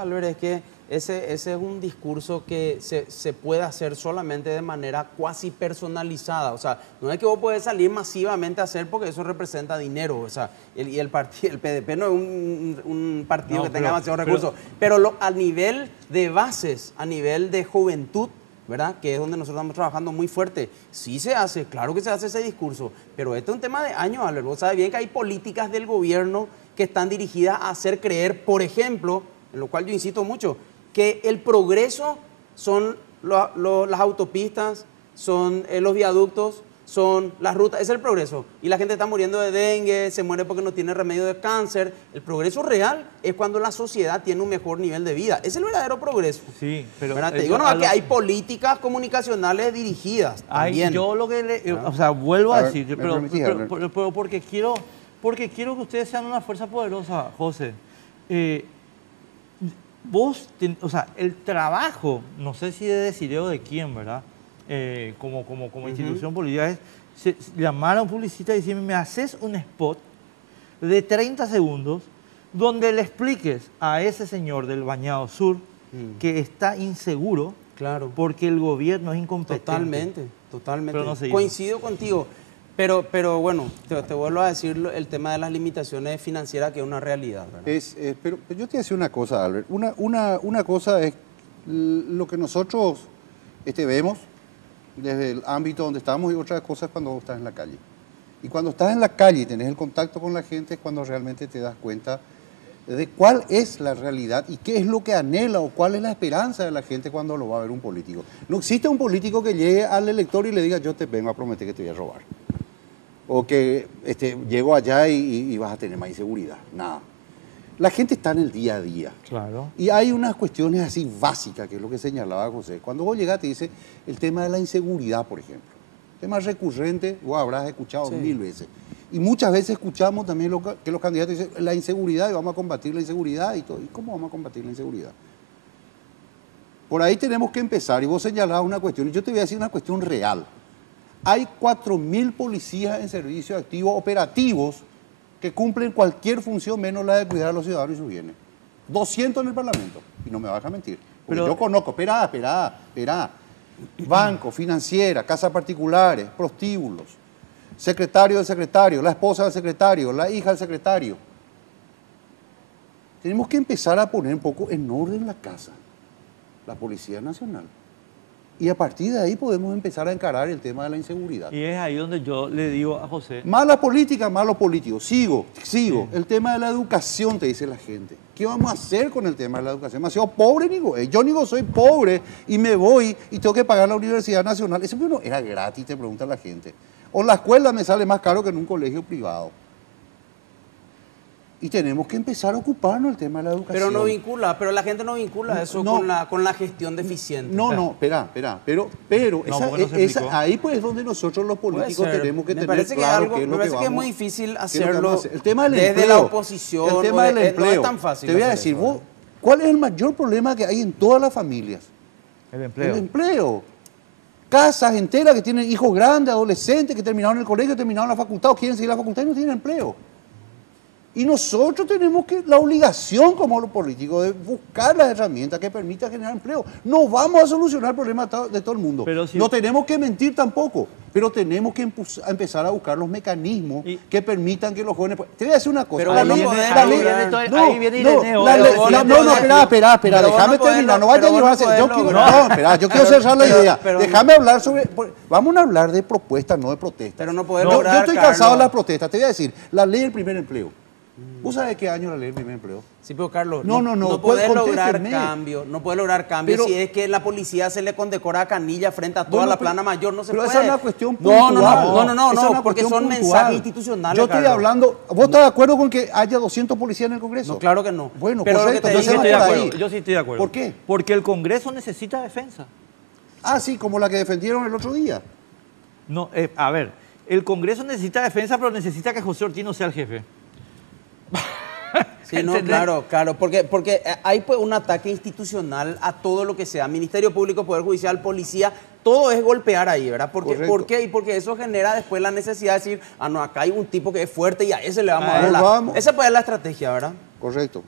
Albert, es que ese es un discurso que se puede hacer solamente de manera cuasi personalizada. O sea, no es que vos podés salir masivamente a hacer porque eso representa dinero. O sea, el PDP no es un partido que tenga demasiados recursos. Pero a nivel de bases, a nivel de juventud, ¿verdad?, que es donde nosotros estamos trabajando muy fuerte. Sí se hace, claro que se hace ese discurso, pero esto es un tema de años, Albert. Vos sabés bien que hay políticas del gobierno que están dirigidas a hacer creer, por ejemplo, en lo cual yo insisto mucho, que el progreso son las autopistas, son los viaductos, son las rutas, es el progreso. Y la gente está muriendo de dengue, se muere porque no tiene remedio de cáncer. El progreso real es cuando la sociedad tiene un mejor nivel de vida. Es el verdadero progreso. Sí, pero... Te digo que hay políticas comunicacionales dirigidas también. Yo lo que vuelvo a decir, pero porque quiero que ustedes sean una fuerza poderosa, José. El trabajo, no sé si de decidir o de quién, ¿verdad?, como institución política, es llamar a un publicista y decirme, me haces un spot de 30 segundos donde le expliques a ese señor del Bañado Sur que está inseguro porque el gobierno es incompetente. Totalmente. No coincido contigo. Pero bueno, te vuelvo a decir el tema de las limitaciones financieras, que es una realidad, ¿verdad? Pero yo te voy a decir una cosa, Albert. Una cosa es lo que nosotros vemos desde el ámbito donde estamos, y otra cosa es cuando estás en la calle. Y cuando estás en la calle y tenés el contacto con la gente es cuando realmente te das cuenta de cuál es la realidad y qué es lo que anhela o cuál es la esperanza de la gente cuando lo va a ver un político. No existe un político que llegue al elector y le diga, yo te vengo a prometer que te voy a robar. O que llego allá y vas a tener más inseguridad. Nada. La gente está en el día a día. Claro. Y hay unas cuestiones así básicas, que es lo que señalaba José. Cuando vos llegas te dice el tema de la inseguridad, por ejemplo. Tema recurrente, vos habrás escuchado 1000 veces. Y muchas veces escuchamos también que los candidatos dicen la inseguridad y vamos a combatir la inseguridad y todo. ¿Y cómo vamos a combatir la inseguridad? Por ahí tenemos que empezar. Y vos señalabas una cuestión, y yo te voy a decir una cuestión real. Hay 4000 policías en servicio activo operativos que cumplen cualquier función menos la de cuidar a los ciudadanos y sus bienes. 200 en el Parlamento. Y no me vas a mentir. Pero yo conozco, espera. Banco, financiera, casas particulares, prostíbulos, secretario del secretario, la esposa del secretario, la hija del secretario. Tenemos que empezar a poner un poco en orden la casa, la Policía Nacional. Y a partir de ahí podemos empezar a encarar el tema de la inseguridad. Y es ahí donde yo le digo a José... Mala política, malos políticos. Sigo. Sí. El tema de la educación, te dice la gente. ¿Qué vamos a hacer con el tema de la educación? Demasiado pobre, digo. Yo digo, soy pobre y me voy y tengo que pagar la Universidad Nacional. Eso no era gratis, te pregunta la gente. O la escuela me sale más caro que en un colegio privado. Y tenemos que empezar a ocuparnos del tema de la educación. Pero la gente no vincula eso con la gestión deficiente. No, espera. Pero ahí pues es donde nosotros los políticos tenemos que tener claro qué es lo que vamos. Me parece que es muy difícil hacerlo el tema del desde empleo, la oposición. El tema del empleo. No es tan fácil. Te voy a decir, vos, ¿cuál es el mayor problema que hay en todas las familias? El empleo. El empleo. Casas enteras que tienen hijos grandes, adolescentes, que terminaron el colegio, terminaron la facultad o quieren seguir la facultad y no tienen empleo. Y nosotros tenemos la obligación como los políticos de buscar las herramientas que permitan generar empleo. No vamos a solucionar el problema de todo el mundo. No tenemos que mentir tampoco, pero tenemos que empezar a buscar los mecanismos que permitan que los jóvenes... Te voy a decir una cosa. Pero ahí viene Ireneo. Espera, déjame terminar. No vaya a llevarse... Yo quiero cerrar la idea. Déjame hablar sobre... Vamos a hablar de propuestas, no de protestas. Pero no podemos lograr, yo estoy cansado de las protestas. Te voy a decir, la ley del primer empleo. ¿Vos sabés qué año la ley del primer empleo? Sí, pero Carlos, no puede lograr cambio, si es que la policía se le condecora a canilla frente a toda la plana mayor, no se puede. Pero esa es una cuestión puntual. No, porque son mensajes institucionales. Yo estoy hablando, ¿vos estás de acuerdo con que haya 200 policías en el Congreso? No, claro que no. Bueno, pero correcto, yo sí estoy de acuerdo. ¿Por qué? Porque el Congreso necesita defensa. Ah, sí, como la que defendieron el otro día. No, a ver, el Congreso necesita defensa, pero necesita que José Ortiz no sea el jefe. Sí, no, claro, porque hay pues un ataque institucional a todo lo que sea, Ministerio Público, Poder Judicial, Policía, todo es golpear ahí, ¿verdad? ¿Por qué? Y porque eso genera después la necesidad de decir, acá hay un tipo que es fuerte y a ese le vamos a dar esa puede ser la estrategia, ¿verdad? Correcto.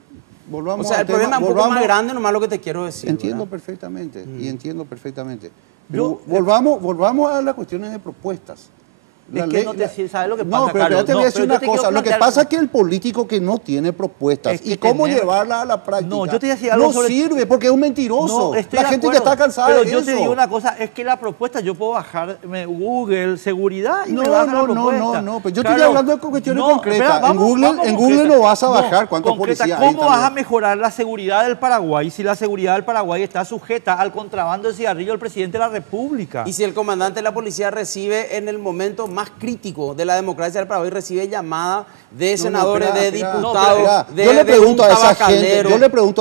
Volvamos o sea, el problema es un poco más grande, nomás lo que te quiero decir. Entiendo perfectamente, y entiendo perfectamente. Pero volvamos a las cuestiones de propuestas. ¿Sabes lo que pasa, No, pero yo te voy a decir una cosa. Lo que pasa es que el político que no tiene propuestas y cómo llevarla a la práctica no sirve porque es un mentiroso. La gente ya está cansada de eso. Pero yo te digo una cosa, es que la propuesta, yo puedo bajarme Google, seguridad y me baja la propuesta. No, pero yo estoy hablando de cuestiones concretas. En Google no vas a bajar cuántos policías hay. ¿Cómo vas a mejorar la seguridad del Paraguay si la seguridad del Paraguay está sujeta al contrabando de cigarrillo del presidente de la República? Y si el comandante de la policía recibe en el momento más crítico de la democracia del Paraguay, recibe llamada de senadores, de diputados, yo le pregunto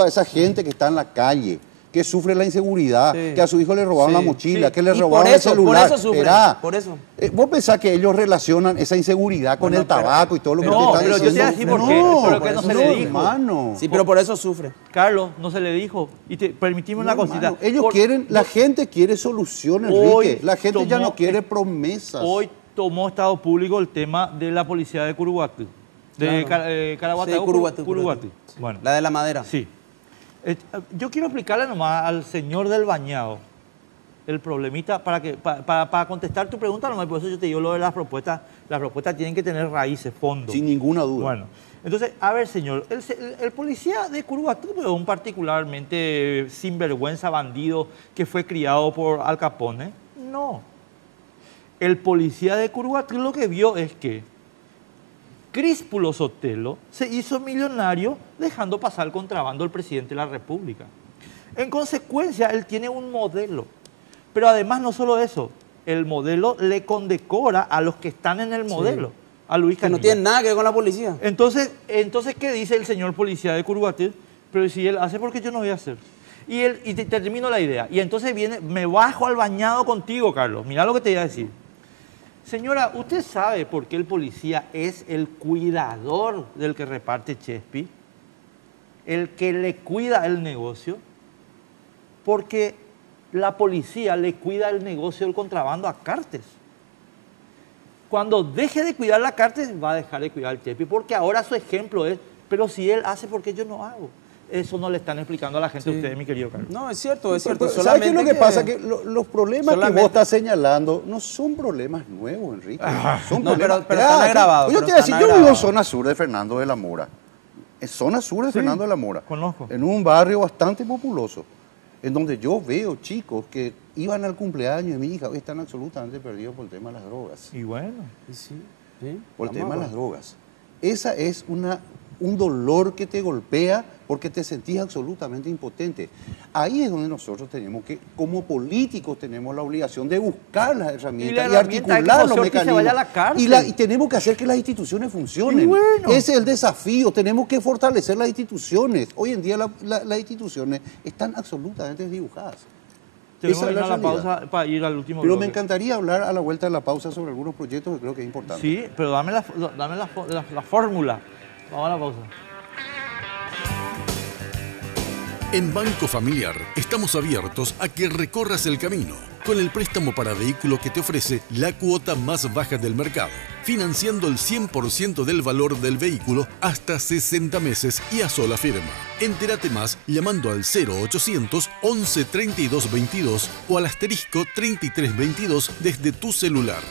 a esa gente que está en la calle, que sufre la inseguridad, que a su hijo le robaron la mochila, que le robaron el celular. Por eso. ¿Vos pensás que ellos relacionan esa inseguridad con el tabaco y todo lo que te están diciendo? No, pero yo te voy a decir por qué. Pero que no se le dijo. Hermano. Sí, pero por eso sufre. Carlos, no se le dijo. Y permitime una cosita. La gente quiere soluciones, Enrique. La gente ya no quiere promesas. Hoy tomó Estado Público el tema de la policía de Curuguatú. Curuguatú. Bueno. La de la madera. Sí. Yo quiero explicarle nomás al señor del bañado el problemita para contestar tu pregunta, nomás, por eso yo te digo lo de las propuestas. Las propuestas tienen que tener raíces, fondo. Sin ninguna duda. Bueno, entonces, a ver, señor, el policía de Curuguatú es un particularmente sinvergüenza bandido que fue criado por Al Capone. No. El policía de Curuguatú lo que vio es que Críspulo Sotelo se hizo millonario dejando pasar el contrabando al presidente de la República. En consecuencia, él tiene un modelo. Pero además no solo eso, el modelo le condecora a los que están en el modelo, a Luis Canilla. Que no tiene nada que ver con la policía. Entonces, ¿qué dice el señor policía de Curuguatú? Pero si él hace, ¿por qué yo no voy a hacer? Y te termino la idea. Y entonces me bajo al bañado contigo, Carlos. Mirá lo que te voy a decir. Señora, ¿usted sabe por qué el policía es el cuidador del que reparte Chespi? El que le cuida el negocio. Porque la policía le cuida el negocio del contrabando a Cartes. Cuando deje de cuidar la Cartes, va a dejar de cuidar el Chespi. Porque ahora su ejemplo es, pero si él hace, ¿por qué yo no hago? Eso no le están explicando a la gente a ustedes, mi querido Carlos. No, es cierto. ¿Sabes qué es lo que pasa? Que los problemas que vos estás señalando no son problemas nuevos, Enrique. Son problemas... pero están agravados. Yo te voy a decir, yo vivo en zona sur de Fernando de la Mora. En zona sur de Fernando de la Mora. Conozco. En un barrio bastante populoso, en donde yo veo chicos que iban al cumpleaños de mi hija, hoy están absolutamente perdidos por el tema de las drogas. Y bueno. Por el tema de las drogas. Esa es una un dolor que te golpea porque te sentís absolutamente impotente. Ahí es donde nosotros tenemos que, como políticos, tenemos la obligación de buscar las herramientas y articular los mecanismos. Y tenemos que hacer que las instituciones funcionen. Bueno. Ese es el desafío. Tenemos que fortalecer las instituciones. Hoy en día las instituciones están absolutamente desdibujadas. Tenemos que ir a la pausa para ir al último Pero bloque. me encantaría hablar a la vuelta de la pausa sobre algunos proyectos que creo que es importante. Sí, pero dame la fórmula. Vamos a la pausa. En Banco Familiar estamos abiertos a que recorras el camino con el préstamo para vehículo que te ofrece la cuota más baja del mercado, financiando el 100% del valor del vehículo hasta 60 meses y a sola firma. Entérate más llamando al 0800 11 32 22 o al asterisco 33 22 desde tu celular.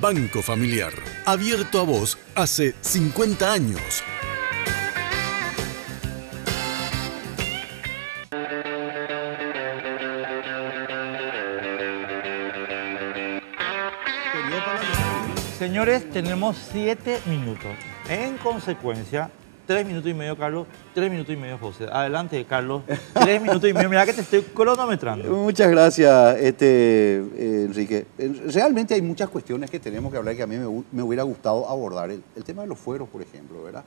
Banco Familiar, abierto a vos hace 50 años. Señores, tenemos 7 minutos. En consecuencia, 3 minutos y medio, Carlos, 3 minutos y medio, José. Adelante, Carlos, 3 minutos y medio. Mira que te estoy cronometrando. Muchas gracias, Enrique. Realmente hay muchas cuestiones que tenemos que hablar y que a mí me hubiera gustado abordar. El tema de los fueros, por ejemplo, ¿verdad?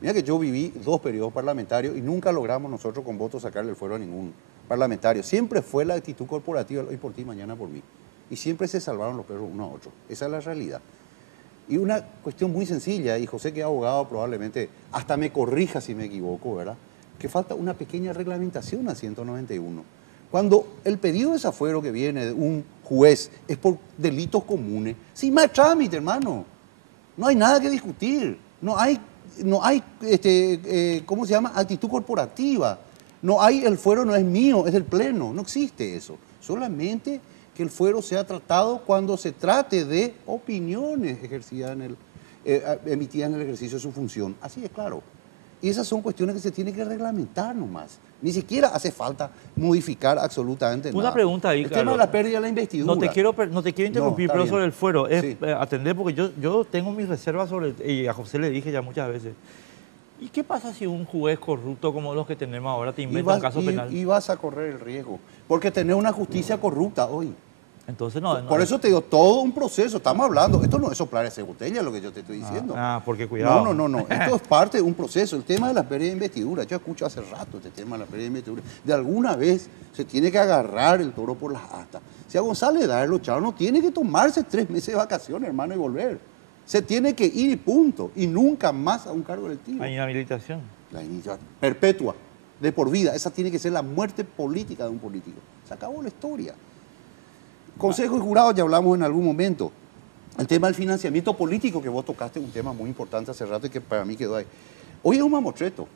Mira que yo viví 2 periodos parlamentarios y nunca logramos nosotros con votos sacarle el fuero a ningún parlamentario. Siempre fue la actitud corporativa, hoy por ti, mañana por mí. Y siempre se salvaron los perros uno a otro. Esa es la realidad. Y una cuestión muy sencilla, y José que es abogado probablemente hasta me corrija si me equivoco, ¿verdad? Que falta una pequeña reglamentación a 191. Cuando el pedido de desafuero que viene de un juez es por delitos comunes, sin más trámite, hermano. No hay nada que discutir. No hay ¿cómo se llama? Actitud corporativa. No hay, el fuero no es mío, es del Pleno. No existe eso. Solamente que el fuero sea tratado cuando se trate de opiniones ejercidas emitidas en el ejercicio de su función. Así es claro. Y esas son cuestiones que se tienen que reglamentar nomás. Ni siquiera hace falta modificar absolutamente nada. Una pregunta ahí, el tema de la pérdida de la investidura. No te quiero interrumpir, pero bien. sobre el fuero, es Sí. atender, porque yo tengo mis reservas sobre y a José le dije ya muchas veces. ¿Y qué pasa si un juez corrupto como los que tenemos ahora te inventa un caso penal? Y vas a correr el riesgo, porque tenés una justicia corrupta hoy. Entonces no. Por eso te digo, todo un proceso, estamos hablando, esto no es soplar esa botella lo que yo te estoy diciendo. Porque cuidado. No, esto es parte de un proceso, el tema de la pérdida de investidura, yo escucho hace rato este tema de la pérdida de investidura, de alguna vez se tiene que agarrar el toro por las astas. Si a González Darlo Chao no tiene que tomarse 3 meses de vacaciones, hermano, y volver. Se tiene que ir y punto, y nunca más a un cargo electivo. La inhabilitación. La inhabilitación perpetua, de por vida, esa tiene que ser la muerte política de un político. Se acabó la historia. Consejo y jurado ya hablamos en algún momento. El tema del financiamiento político que vos tocaste, un tema muy importante hace rato y que para mí quedó ahí. Hoy es un mamotreto.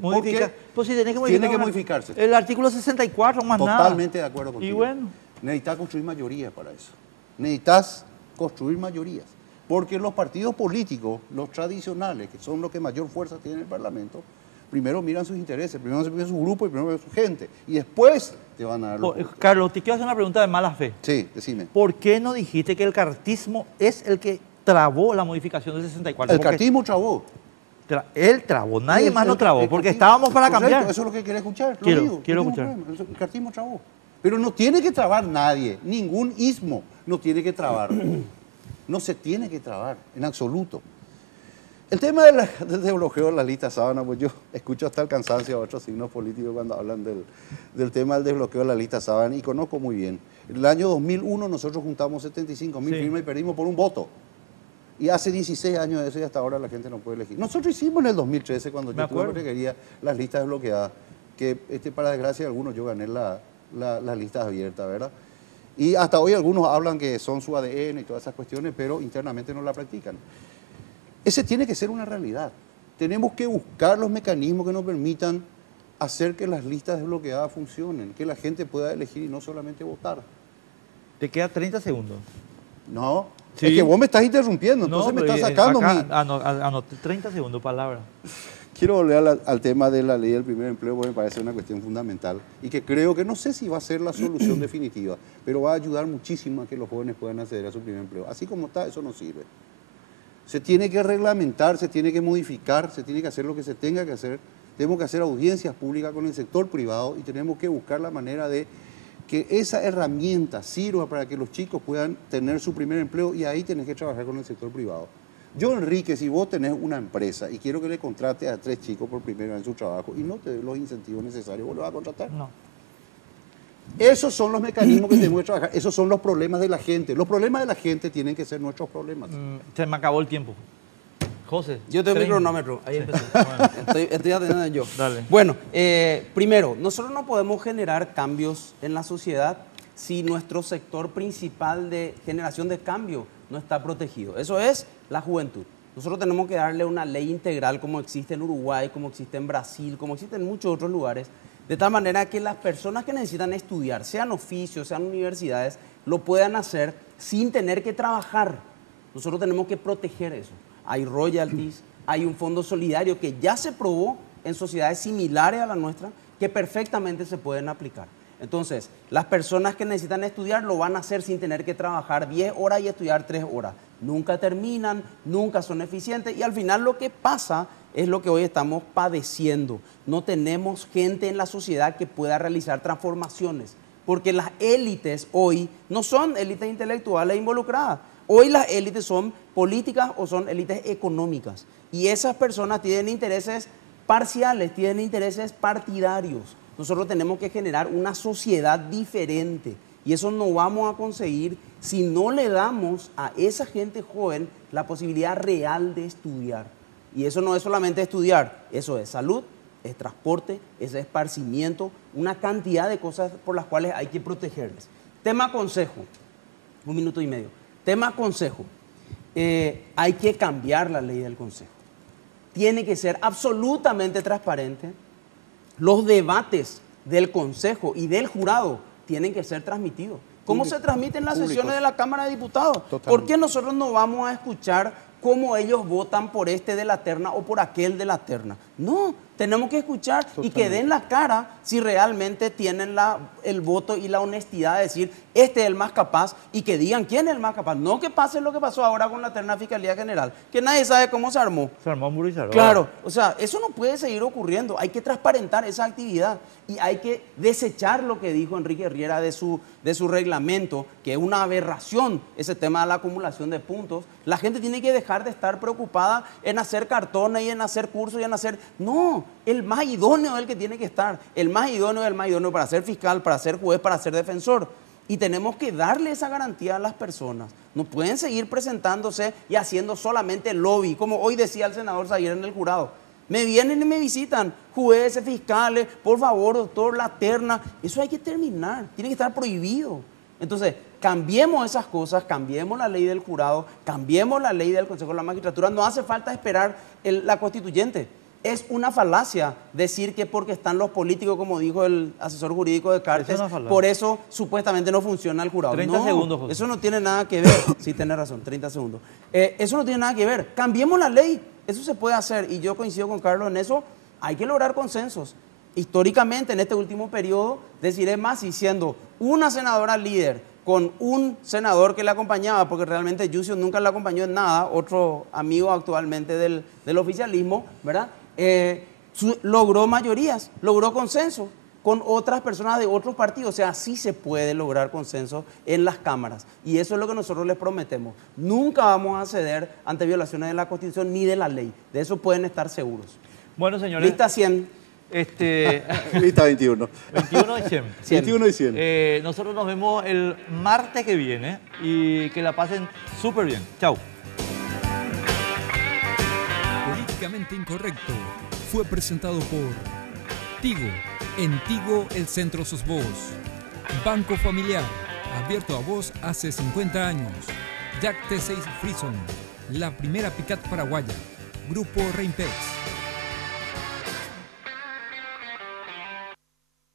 Modifica. Pues si tenés que modificar, tiene que modificarse. El artículo 64, más nada. Totalmente de acuerdo contigo. Y bueno. Necesitas construir mayorías para eso. Necesitas construir mayorías. Porque los partidos políticos, los tradicionales, que son los que mayor fuerza tienen en el Parlamento, primero miran sus intereses, primero miran su grupo y primero miran su gente. Y después te van a dar los votos. Carlos, te quiero hacer una pregunta de mala fe. Sí, decime. ¿Por qué no dijiste que el cartismo es el que trabó la modificación del 64? El cartismo trabó. Él trabó, nadie más lo trabó, porque estábamos para correcto, cambiar. Eso es lo que querés escuchar. Quiero escuchar. El cartismo trabó. Pero no tiene que trabar nadie, ningún ismo no tiene que trabar. No se tiene que trabar, en absoluto. El tema del desbloqueo de la lista sábana, pues yo escucho hasta el cansancio a otros signos políticos cuando hablan del tema del desbloqueo de la lista sábana y conozco muy bien. En el año 2001 nosotros juntamos 75.000 firmas y perdimos por un voto. Y hace 16 años de eso y hasta ahora la gente no puede elegir. Nosotros hicimos en el 2013 cuando yo tuve que quería las listas desbloqueadas, que para desgracia de algunos yo gané las listas abiertas, ¿verdad? Y hasta hoy algunos hablan que son su ADN y todas esas cuestiones, pero internamente no la practican. Ese tiene que ser una realidad. Tenemos que buscar los mecanismos que nos permitan hacer que las listas desbloqueadas funcionen, que la gente pueda elegir y no solamente votar. Te queda 30 segundos. No, sí. Es que vos me estás interrumpiendo, entonces me estás sacando anoté 30 segundos, palabra. Quiero volver al tema de la ley del primer empleo, porque me parece una cuestión fundamental y que creo que no sé si va a ser la solución definitiva, pero va a ayudar muchísimo a que los jóvenes puedan acceder a su primer empleo. Así como está, eso no sirve. Se tiene que reglamentar, se tiene que modificar, se tiene que hacer lo que se tenga que hacer. Tenemos que hacer audiencias públicas con el sector privado y tenemos que buscar la manera de que esa herramienta sirva para que los chicos puedan tener su primer empleo y ahí tenés que trabajar con el sector privado. Yo, Enrique, si vos tenés una empresa y quiero que le contrate a 3 chicos por primera vez en su trabajo y no te dé los incentivos necesarios, ¿vos lo vas a contratar? No. Esos son los mecanismos que tenemos que trabajar, esos son los problemas de la gente. Los problemas de la gente tienen que ser nuestros problemas. Se me acabó el tiempo. José. Yo tengo mi 30. cronómetro, ahí Sí. empecé. Bueno. Estoy atendiendo yo. Dale. Bueno, primero, nosotros no podemos generar cambios en la sociedad si nuestro sector principal de generación de cambio no está protegido. Eso es la juventud. Nosotros tenemos que darle una ley integral como existe en Uruguay, como existe en Brasil, como existe en muchos otros lugares, de tal manera que las personas que necesitan estudiar, sean oficios, sean universidades, lo puedan hacer sin tener que trabajar. Nosotros tenemos que proteger eso. Hay royalties, hay un fondo solidario que ya se probó en sociedades similares a la nuestra, que perfectamente se pueden aplicar. Entonces, las personas que necesitan estudiar lo van a hacer sin tener que trabajar 10 horas y estudiar 3 horas. Nunca terminan, nunca son eficientes y al final lo que pasa es lo que hoy estamos padeciendo. No tenemos gente en la sociedad que pueda realizar transformaciones, porque las élites hoy no son élites intelectuales involucradas. Hoy las élites son políticas o son élites económicas y esas personas tienen intereses parciales, tienen intereses partidarios. Nosotros tenemos que generar una sociedad diferente y eso no vamos a conseguir si no le damos a esa gente joven la posibilidad real de estudiar. Y eso no es solamente estudiar, eso es salud, es transporte, es esparcimiento, una cantidad de cosas por las cuales hay que protegerles. Tema consejo, 1 minuto y medio. Tema consejo, hay que cambiar la ley del consejo. Tiene que ser absolutamente transparente. Los debates del consejo y del jurado tienen que ser transmitidos. ¿Cómo se transmiten las sesiones de la Cámara de Diputados? Totalmente. ¿Por qué nosotros no vamos a escuchar cómo ellos votan por este de la terna o por aquel de la terna? No, tenemos que escuchar y que den la cara si realmente tienen el voto y la honestidad de decir este es el más capaz y que digan quién es el más capaz. No que pase lo que pasó ahora con la terna Fiscalía General, que nadie sabe cómo se armó. Se armó un burizador. Claro, o sea, eso no puede seguir ocurriendo. Hay que transparentar esa actividad y hay que desechar lo que dijo Enrique Riera de su reglamento, que es una aberración ese tema de la acumulación de puntos. La gente tiene que dejar de estar preocupada en hacer cartones y en hacer cursos y en hacer... No, el más idóneo es el que tiene que estar. El más idóneo es el más idóneo para ser fiscal, para ser juez, para ser defensor. Y tenemos que darle esa garantía a las personas. No pueden seguir presentándose y haciendo solamente lobby, como hoy decía el senador Zaguer en el jurado. Me vienen y me visitan jueces, fiscales, por favor, doctor, la terna. Eso hay que terminar, tiene que estar prohibido. Entonces, cambiemos esas cosas, cambiemos la ley del jurado, cambiemos la ley del Consejo de la Magistratura. No hace falta esperar la constituyente. Es una falacia decir que porque están los políticos, como dijo el asesor jurídico de Cartes, por eso supuestamente no funciona el jurado. 30 segundos, José. Eso no tiene nada que ver. Sí, tenés razón, 30 segundos. Eso no tiene nada que ver. Cambiemos la ley. Eso se puede hacer y yo coincido con Carlos en eso. Hay que lograr consensos. Históricamente, en este último periodo, deciré más, y siendo una senadora líder con un senador que le acompañaba, porque realmente Yucio nunca le acompañó en nada, otro amigo actualmente del oficialismo, ¿verdad? Logró mayorías, logró consenso con otras personas de otros partidos. O sea, sí se puede lograr consenso en las cámaras. Y eso es lo que nosotros les prometemos. Nunca vamos a ceder ante violaciones de la Constitución ni de la ley. De eso pueden estar seguros. Bueno, señores. Lista 100. Lista 21. 21 y 100. 21 y 100. Nosotros nos vemos el martes que viene y que la pasen súper bien. Chau. Políticamente Incorrecto fue presentado por Tigo. En Tigo el centro sos vos. Banco Familiar, abierto a vos hace 50 años. Jack T6 Frison, la primera pick-up paraguaya. Grupo Reinpex.